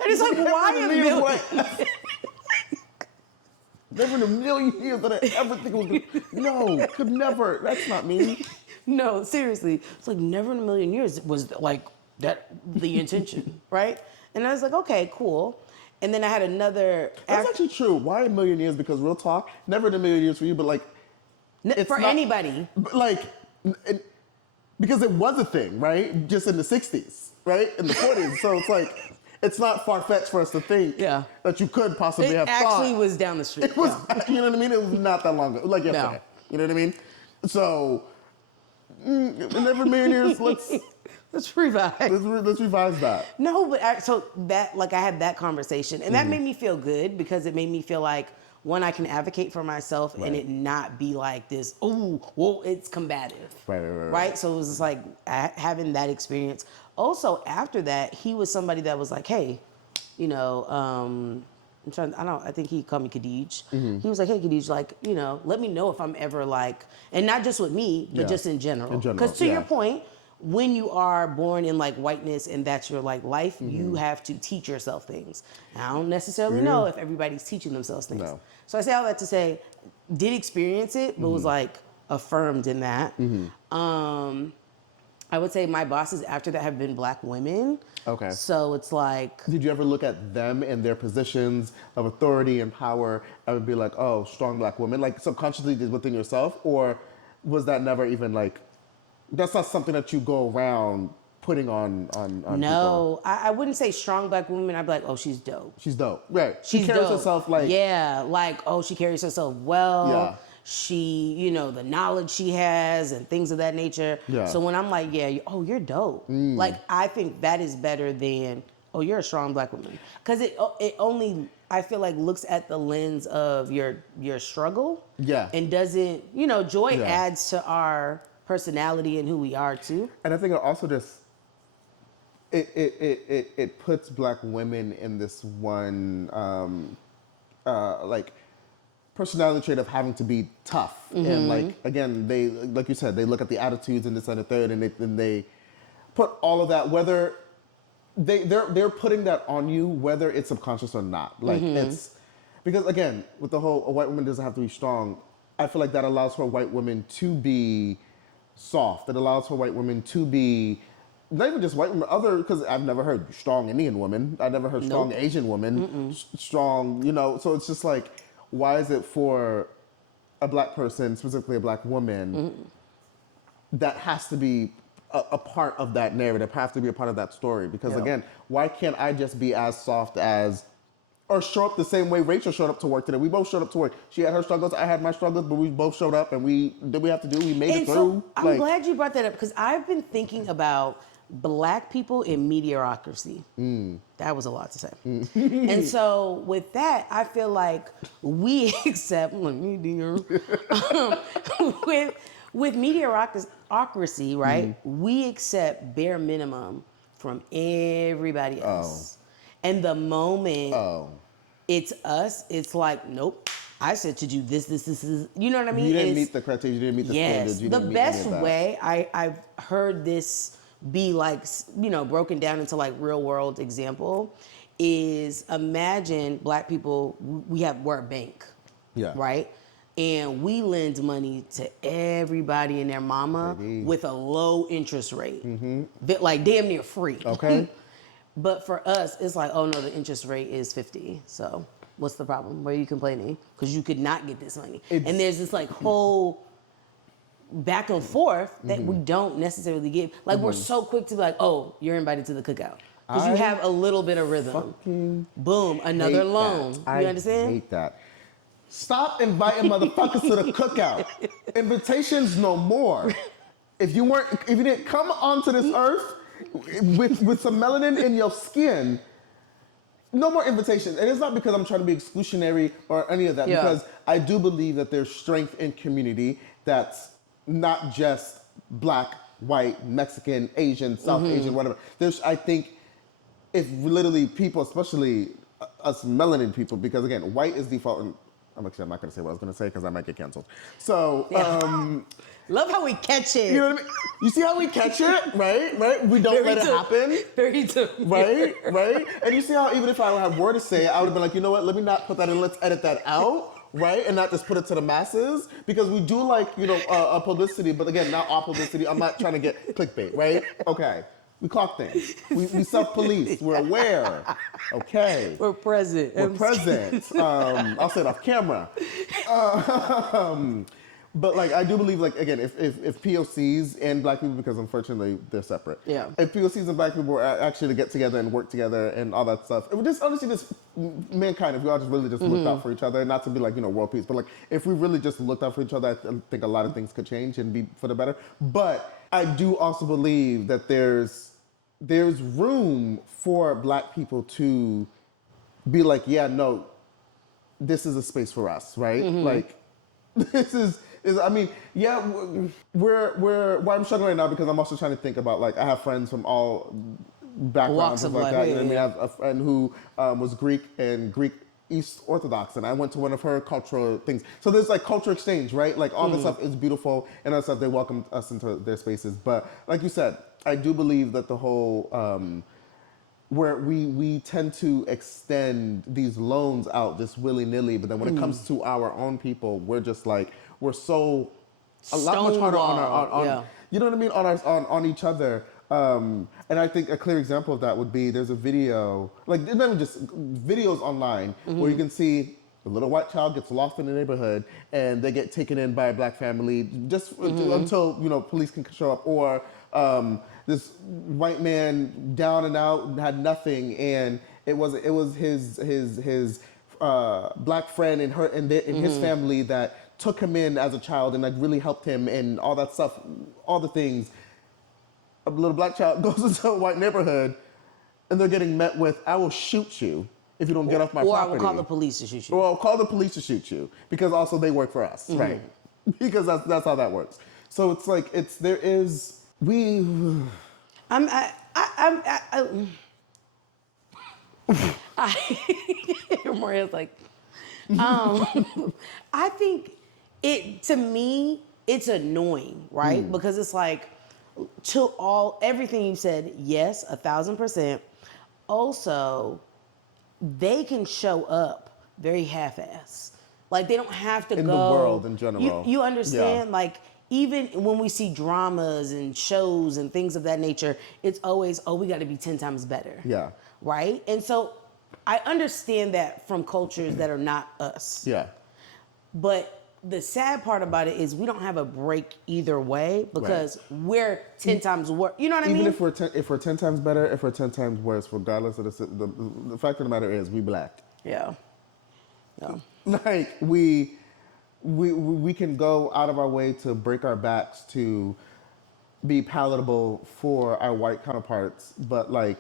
it's like, why a million? Never in a million years that I ever think it was good. No, could never. That's not me. No, seriously. It's like never in a million years was like that the intention, right? And I was like, okay, cool. And then I had another... That's actually true. Why a million years? Because real talk, never in a million years for you, but like... for anybody. Like, because it was a thing, right? Just in the 60s, right? In the 40s. So it's like, it's not far-fetched for us to think that you could possibly have thought. It actually was down the street. It was, you know what I mean? It was not that long ago. Like yesterday. No. You know what I mean? So, never a million years, Let's revise. Let's revise that. No, but so that, like, I had that conversation, and that made me feel good because it made me feel like, one, I can advocate for myself and it not be like this, it's combative. Right? So it was just like having that experience. Also, after that, he was somebody that was like, hey, you know, I think he called me Khadij. He was like, hey, Khadij, like, you know, let me know if I'm ever like, and not just with me, but just in general. Because to your point, when you are born in like whiteness and that's your like life, you have to teach yourself things. And I don't necessarily know if everybody's teaching themselves things. No. So I say all that to say, did experience it, but was like affirmed in that. I would say my bosses after that have been black women. Okay. So it's like... Did you ever look at them and their positions of authority and power and would be like, oh, strong black woman? Like subconsciously within yourself? Or was that never even like... That's not something that you go around putting on No, people. I wouldn't say strong black woman. I'd be like, oh, she's dope. She's dope. Right. She carries dope. herself like... Yeah, like, oh, she carries herself well. Yeah. She, you know, the knowledge she has and things of that nature. Yeah. So when I'm like, you're dope. Like, I think that is better than, oh, you're a strong black woman. Because it only, I feel like, looks at the lens of your struggle. Yeah. And doesn't, you know, joy adds to our personality and who we are too. And I think it also just it puts black women in this one like personality trait of having to be tough and like again they like you said they look at the attitudes and this and the third and they put all of that whether they're putting that on you whether it's subconscious or not like it's because again with the whole a white woman doesn't have to be strong. I feel like that allows for white women to be soft. It allows for white women to be not even just white women, other because I've never heard strong Indian women. I never heard strong Asian women, strong. You know, so it's just like, why is it for a black person, specifically a black woman, that has to be a part of that narrative, have to be a part of that story? Because again, why can't I just be as soft as? Or show up the same way Rachel showed up to work today. We both showed up to work. She had her struggles, I had my struggles, but we both showed up and we did what we have to do. We made it through. So I'm glad you brought that up because I've been thinking about black people in mediocrity. That was a lot to say. And so with that, I feel like we accept with mediocrity, right? We accept bare minimum from everybody else. And the moment it's us, it's like, nope, I said to do this, you know what I mean? You didn't meet the criteria, you didn't meet the standards. You didn't the meet best any of that. way, I've heard this be like, you know, broken down into like real world example is imagine black people, we're a bank, right? And we lend money to everybody and their mama with a low interest rate, like damn near free. Okay. But for us, it's like, oh no, the interest rate is 50. So what's the problem? Why are you complaining? Because you could not get this money. And there's this like whole back and forth that we don't necessarily give. Like we're so quick to be like, oh, you're invited to the cookout. Because you have a little bit of rhythm. Boom, another loan. You understand? I hate that. Stop inviting motherfuckers to the cookout. Invitations no more. If you didn't come onto this earth with some melanin in your skin, no more invitations. And it's not because I'm trying to be exclusionary or any of that, because I do believe that there's strength in community that's not just black, white, Mexican, Asian, South Asian, whatever. I think if literally people, especially us melanin people, because again, white is default, and I'm not going to say what I was going to say because I might get canceled. So, love how we catch it. You know what I mean? You see how we catch it, right? Right? We don't let it happen. Very too. Right? Right? And you see how even if I would have more to say, I would have been like, you know what? Let me not put that in. Let's edit that out, right? And not just put it to the masses because we do like, you know, publicity. But again, not all publicity. I'm not trying to get clickbait, right? Okay. We clock things. We self-police. We're aware. Okay. We're present. We're present. I'll say it off camera. But like I do believe like again if POCs and black people, because unfortunately they're separate. Yeah. If POCs and black people were actually to get together and work together and all that stuff, it would just honestly just mankind, if we all just really just looked out for each other, not to be like, you know, world peace, but like if we really just looked out for each other, I think a lot of things could change and be for the better. But I do also believe that there's room for black people to be like, yeah, no, this is a space for us, right? Like this is I mean, yeah, we're why I'm struggling right now because I'm also trying to think about like I have friends from all backgrounds and like that. You know what I mean? I have a friend who was Greek and Greek East Orthodox, and I went to one of her cultural things. So there's like culture exchange, right? Like all this stuff is beautiful, and other stuff they welcome us into their spaces. But like you said, I do believe that the whole where we tend to extend these loans out just willy-nilly, but then when it comes to our own people, we're just like we're so a lot much harder on you know what I mean, on each other. And I think a clear example of that would be there's a video, like not even just videos online where you can see a little white child gets lost in the neighborhood and they get taken in by a black family just until, you know, police can show up, or this white man down and out had nothing, and it was his black friend and his family that took him in as a child and like really helped him and all that stuff, all the things. A little black child goes into a white neighborhood and they're getting met with, I will shoot you if you don't get off my property. Or I will call the police to shoot you. Or I'll call the police to shoot you, because also they work for us, right? Because that's how that works. So it's like, Romario's like, I think to me, it's annoying, right? Because it's like, everything you said, yes, 1,000%. Also, they can show up very half-ass. Like they don't have to In go. the world in general. You understand? Yeah. Like even when we see dramas and shows and things of that nature, it's always, oh, we got to be 10 times better. Yeah. Right? And so I understand that from cultures that are not us. Yeah. But the sad part about it is we don't have a break either way because we're 10 times worse. You know what I mean? Even if we're 10 times better, if we're 10 times worse, regardless of the fact of the matter is we black. Yeah. Yeah. Like we can go out of our way to break our backs to be palatable for our white counterparts, but like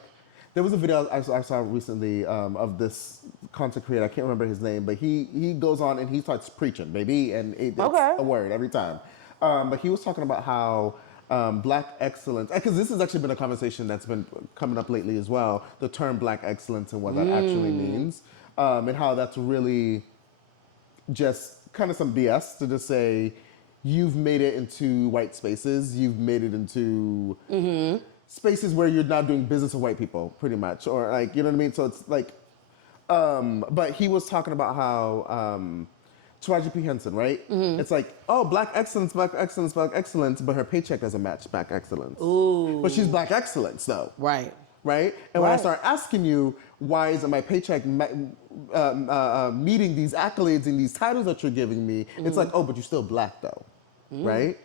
there was a video I saw recently of this content creator. I can't remember his name, but he goes on and he starts preaching, baby, and it's a word every time. But he was talking about how black excellence, because this has actually been a conversation that's been coming up lately as well, the term black excellence and what that actually means, and how that's really just kind of some BS to just say, you've made it into white spaces, you've made it into spaces where you're not doing business with white people, pretty much, or like, you know what I mean? So it's like, but he was talking about how Taraji P. Henson, right? It's like, oh, black excellence, black excellence, black excellence, but her paycheck doesn't match black excellence. Ooh. But she's black excellence, though. Right. Right? And when I start asking you, why isn't my paycheck meeting these accolades and these titles that you're giving me? It's like, oh, but you're still black, though. Right?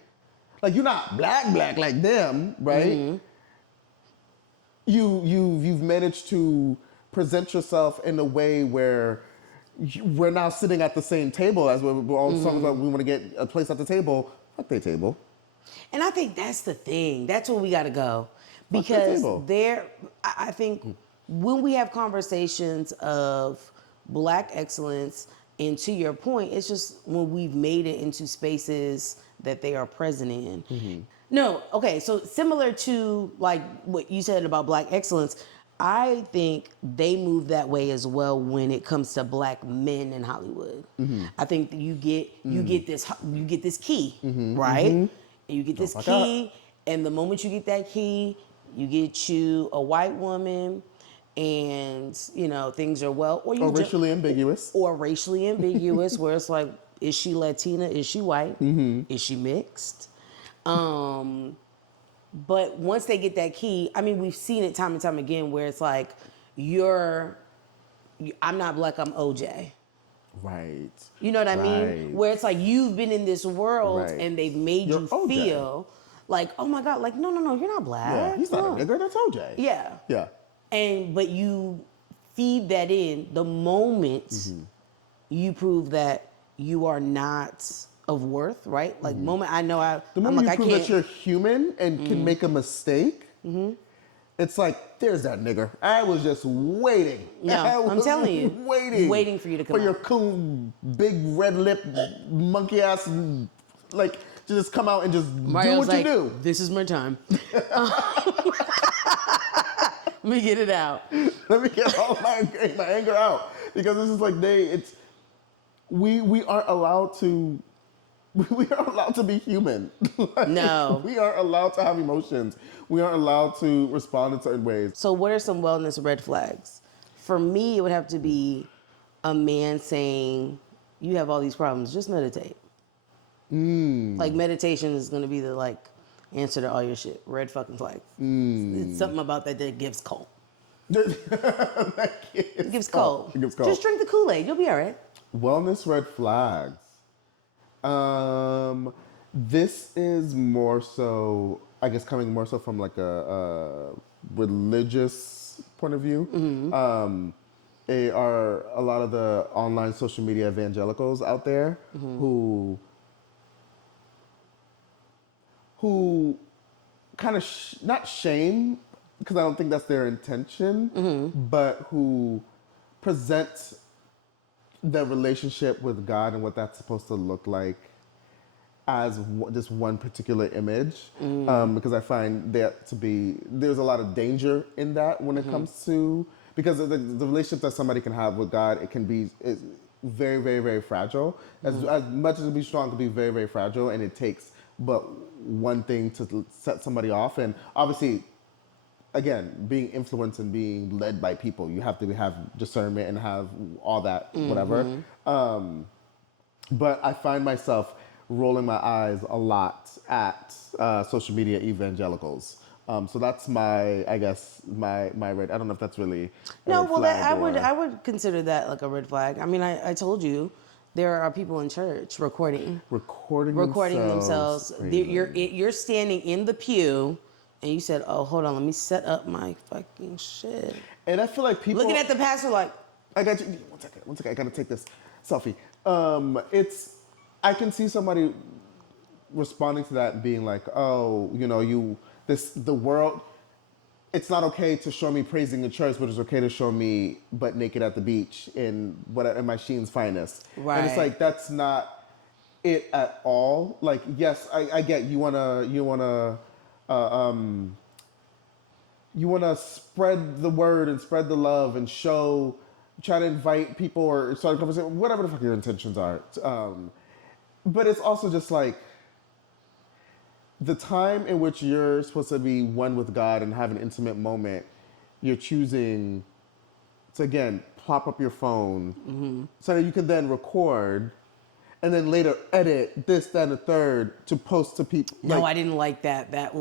Like, you're not black like them, right? You've managed to present yourself in a way where we're now sitting at the same table as we're all talking about. We want to get a place at the table. Fuck their table. And I think that's the thing. That's where we got to go. Because I think when we have conversations of black excellence, and to your point, it's just when we've made it into spaces that they are present in. No, okay, so similar to like what you said about black excellence, I think they move that way as well when it comes to black men in Hollywood. I think that you get this key, right? And you get this key, and the moment you get that key, you get you a white woman, and you know things are well, or racially ambiguous, where it's like, is she Latina? Is she white? Is she mixed? But once they get that key, I mean, we've seen it time and time again where it's like, I'm not black, I'm OJ. Right. You know what I mean? Where it's like, you've been in this world and they've made you OJ. feel like, oh my God, like, no, you're not black. Yeah, he's not a nigger, that's OJ. Yeah. Yeah. But you feed that in the moment you prove that you are not of worth, right? Like moment I know the moment you prove that you're human and can make a mistake, it's like, there's that nigger. I was just waiting. No, I'm telling you, waiting for you to come for your out. cool, big red lip, monkey ass, like to just come out and just Mario's do what like, you do. This is my time. Let me get it out. Let me get all my anger out, because this is like we aren't allowed to. We are allowed to be human. No. We are allowed to have emotions. We aren't allowed to respond in certain ways. So what are some wellness red flags? For me, it would have to be a man saying, you have all these problems, just meditate. Like meditation is going to be the like answer to all your shit. Red fucking flag. It's something about that gives cold. It gives cold. It gives cold. Just drink the Kool-Aid. You'll be all right. Wellness red flags. This is more so, I guess, coming more so from like a religious point of view. They are a lot of the online social media evangelicals out there who kind of not shame, because I don't think that's their intention, but who present the relationship with God and what that's supposed to look like as just one particular image, because I find there's a lot of danger in that when it comes to, because the relationship that somebody can have with God, it can be very, very, very fragile. As much as it be strong, it can be very, very fragile, and it takes but one thing to set somebody off. And obviously, again, being influenced and being led by people, you have to have discernment and have all that, whatever. But I find myself rolling my eyes a lot at social media evangelicals. So that's my red. I don't know if that's really a No, red well, flag I would consider that like a red flag. I mean, I told you there are people in church recording themselves. You're standing in the pew, and you said, "Oh, hold on, let me set up my fucking shit." And I feel like people Looking at the pastor like, I got you. One second. I gotta take this selfie. I can see somebody responding to that and being like, "Oh, the world. It's not okay to show me praising in church, but it's okay to show me butt naked at the beach in my Sheen's finest." Right. And it's like that's not it at all. Like, yes, I get you wanna spread the word and spread the love and try to invite people or start a conversation, whatever the fuck your intentions are. But it's also just like the time in which you're supposed to be one with God and have an intimate moment, you're choosing to, again, plop up your phone so that you can then record and then later edit this, that, and the third to post to people. no, I didn't like that. That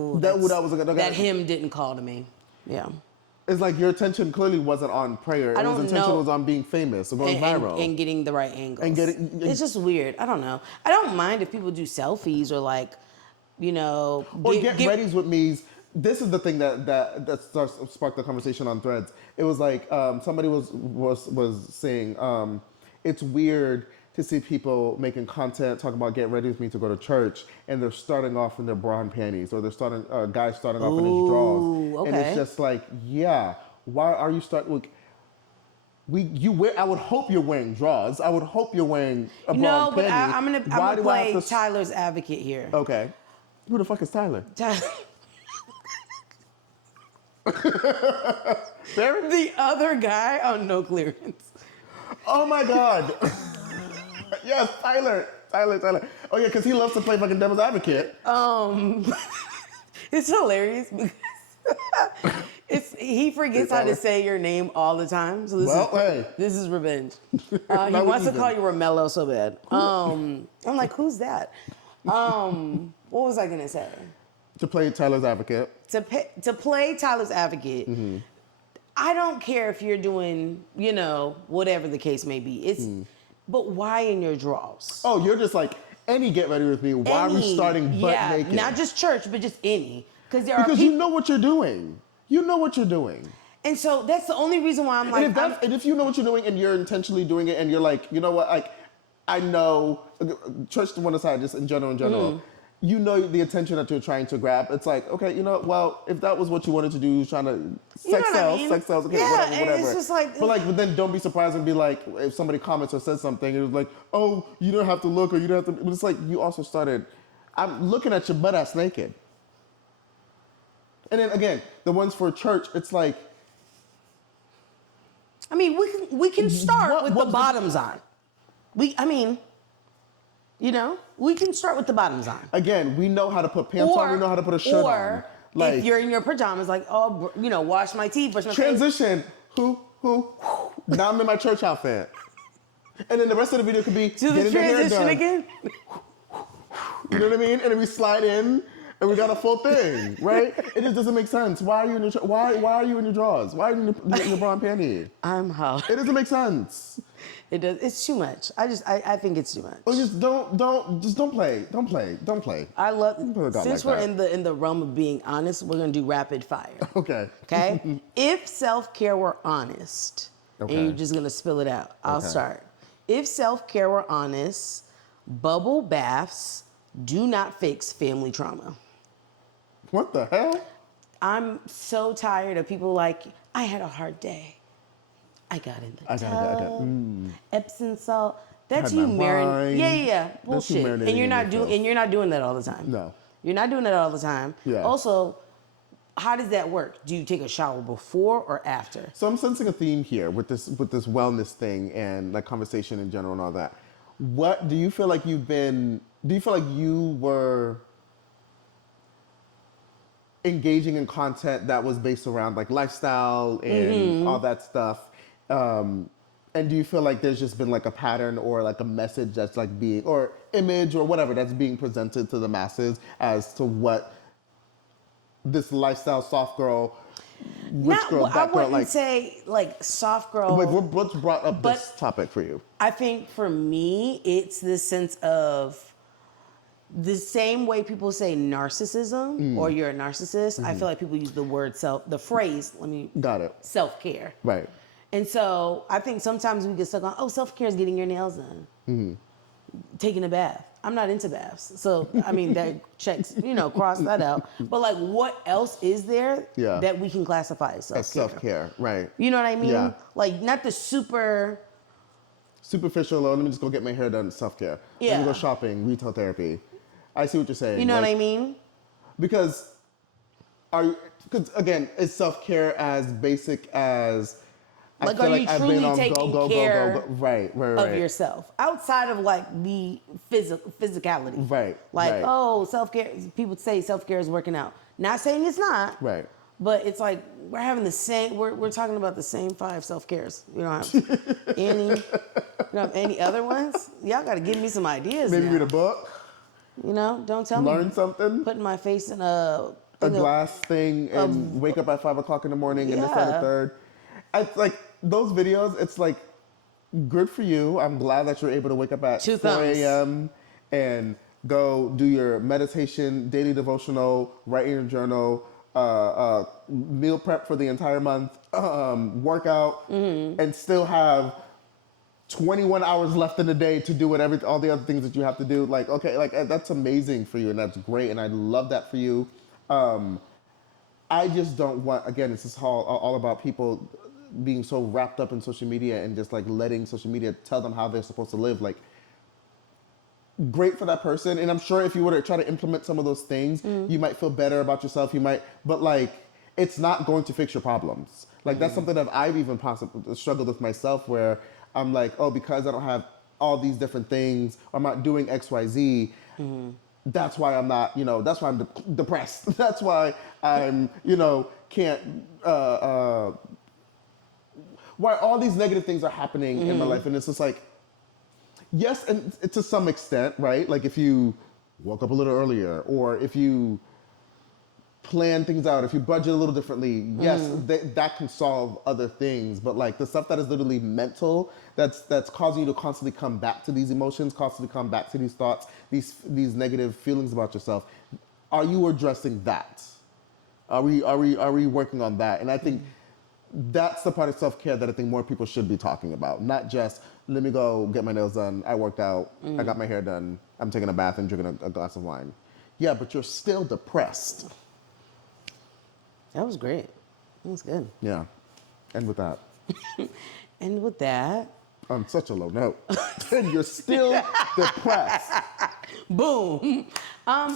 hymn didn't call to me. Yeah. It's like your attention clearly wasn't on prayer. Your attention was on being famous or going viral. And getting the right angles. It's just weird. I don't know. I don't mind if people do selfies or like, or get readies with me's. This is the thing that sparked the conversation on Threads. It was like somebody was saying it's weird to see people making content talking about get ready with me to go to church, and they're starting off in their bra and panties, or they're starting guys starting off in his drawers, okay. and it's just like, yeah, why are you starting? I would hope you're wearing drawers. I would hope you're wearing a bra and panty. I'm gonna play Tyler's advocate here. Okay, who the fuck is Tyler? The other guy on No Clearance. Oh my God. Yes, Tyler. Oh yeah, because he loves to play fucking devil's advocate. It's hilarious because he forgets how to say your name all the time. So this is revenge. He wants to call you Romello so bad. I'm like, who's that? What was I gonna say? To play Tyler's advocate. To play Tyler's advocate. Mm-hmm. I don't care if you're doing, whatever the case may be. But why in your drawers? Oh, you're just like, any get ready with me. Why are we starting butt naked? Not just church, but just any. Because you know what you're doing. You know what you're doing. And so that's the only reason why I'm like... And if you know what you're doing and you're intentionally doing it and you're like, you know what, like, I know, church to one aside, just in general, you know the attention that you're trying to grab. It's like, okay, well, if that was what you wanted to do, trying to sex sells, okay, whatever. It's just like, but then don't be surprised and be like, if somebody comments or says something, it was like, oh, you don't have to look or you don't have to. But it's like you also started. I'm looking at your butt ass naked. And then again, the ones for church, it's like. I mean, we can start with the bottoms on. We can start with the bottoms on. Again, we know how to put pants on. We know how to put a shirt on. Or if you're in your pajamas, like, wash my teeth, brush my transition. face. Now I'm in my church outfit. And then the rest of the video could be do the transition again. You know what I mean? And then we slide in, and we got a full thing, right? It just doesn't make sense. Why are you in your why are you in your drawers? Why are you in your bra and panty? I'm hot. It doesn't make sense. It does. It's too much. I think it's too much. Or just don't play. I love. Since we're in the realm of being honest, we're gonna do rapid fire. Okay. Okay. If self-care were honest, and you're just gonna spill it out, I'll start. If self-care were honest, bubble baths do not fix family trauma. What the hell? I'm so tired of people like, I had a hard day. I got in the tub, Epsom salt, That's had you my wine. Yeah. That's you Bullshit. marinating And in yourself. you're not doing that all the time. No. You're not doing that all the time. Yeah. Also, how does that work? Do you take a shower before or after? So I'm sensing a theme here with this wellness thing and like conversation in general and all that. What do you feel like you've been? Do you feel like you were engaging in content that was based around like lifestyle and all that stuff? And do you feel like there's just been like a pattern or like a message that's like being, or image or whatever that's being presented to the masses as to what this lifestyle soft girl, rich girl, I that girl, wouldn't like, say like soft girl. like what's brought up this topic for you? I think for me, it's this sense of the same way people say narcissism or you're a narcissist. I feel like people use the phrase, Got it. self-care. Right. And so I think sometimes we get stuck on, self-care is getting your nails done, taking a bath. I'm not into baths. So, I mean, that checks, cross that out. But like, what else is there that we can classify as self-care? As self-care, right. You know what I mean? Yeah. Like, not the super... Superficial, let me just go get my hair done, self-care. Yeah. Let me go shopping, retail therapy. I see what you're saying. You know what I mean? Because again, is self-care as basic as Like, are you truly taking care right, of yourself outside of like the physicality? Right. Like, right. self-care. People say self-care is working out. Not saying it's not. Right. But it's like we're having the same. We're talking about the same 5 self-cares. You don't have any. You don't have any other ones. Y'all got to give me some ideas. Maybe now. read a book. Don't tell me. Learn something. Putting my face in a glass thing and wake up at 5 o'clock in the morning and this, that, and the third. It's like those videos. It's like good for you. I'm glad that you're able to wake up at 4 a.m. and go do your meditation, daily devotional, write in your journal, meal prep for the entire month, workout, and still have 21 hours left in the day to do all the other things that you have to do. Like, okay, like that's amazing for you and that's great and I love that for you. I just don't want, again, it's just all about people being so wrapped up in social media and just like letting social media tell them how they're supposed to live. Like, great for that person. And I'm sure if you were to try to implement some of those things, you might feel better about yourself. But like, it's not going to fix your problems. Like that's something that I've even possibly struggled with myself where I'm like, because I don't have all these different things, or I'm not doing X, Y, Z, that's why I'm not, that's why I'm depressed. That's why I'm, can't, why all these negative things are happening in my life. And it's just like, yes, and to some extent, right? Like if you woke up a little earlier, or if you plan things out, if you budget a little differently, yes, that can solve other things. But like the stuff that is literally mental, that's causing you to constantly come back to these emotions, constantly come back to these thoughts, these negative feelings about yourself. Are you addressing that? Are we working on that? And I think that's the part of self-care that I think more people should be talking about. Not just, let me go get my nails done, I worked out, I got my hair done, I'm taking a bath and drinking a glass of wine. Yeah, but you're still depressed. That was great. That was good. Yeah. And with that. And with that. On such a low note. And you're still depressed. Boom. See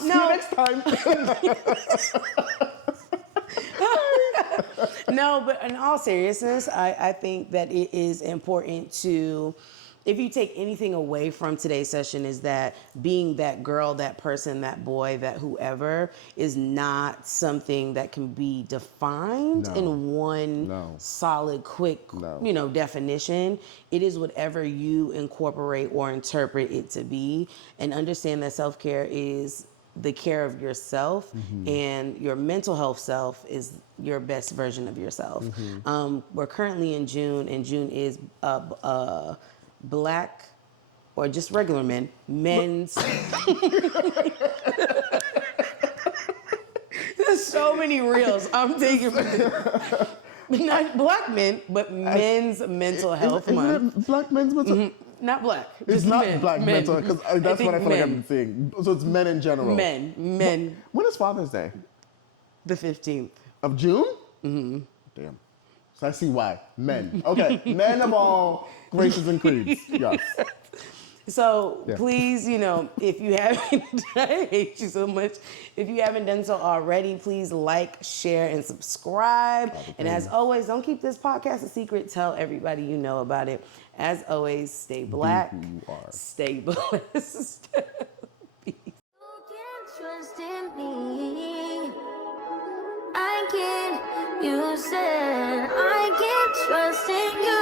you next time. No, but in all seriousness, I think that it is important to, if you take anything away from today's session, is that being that girl, that person, that boy, that whoever is not something that can be defined in one solid, quick, definition. It is whatever you incorporate or interpret it to be, and understand that self-care is the care of yourself, and your mental health self is your best version of yourself. We're currently in June, and June is Black, or just regular men's. There's so many reels I'm taking. Not black men, but men's mental health month. Is it Black men's mental? Not black. It's not men, black men. mental, because that's what I feel like I've been seeing. So it's men in general. Men. When is Father's Day? The 15th. Of June? Damn. So I see why. Men. Okay. Men of all races and creeds. Yes. So Yeah. please, if you haven't, I hate you so much. If you haven't done so already, please like, share, and subscribe. And as always, don't keep this podcast a secret. Tell everybody you know about it. As always, stay black. Be who you are. Stay blessed. You can trust in me. I can. You said I can trust in you.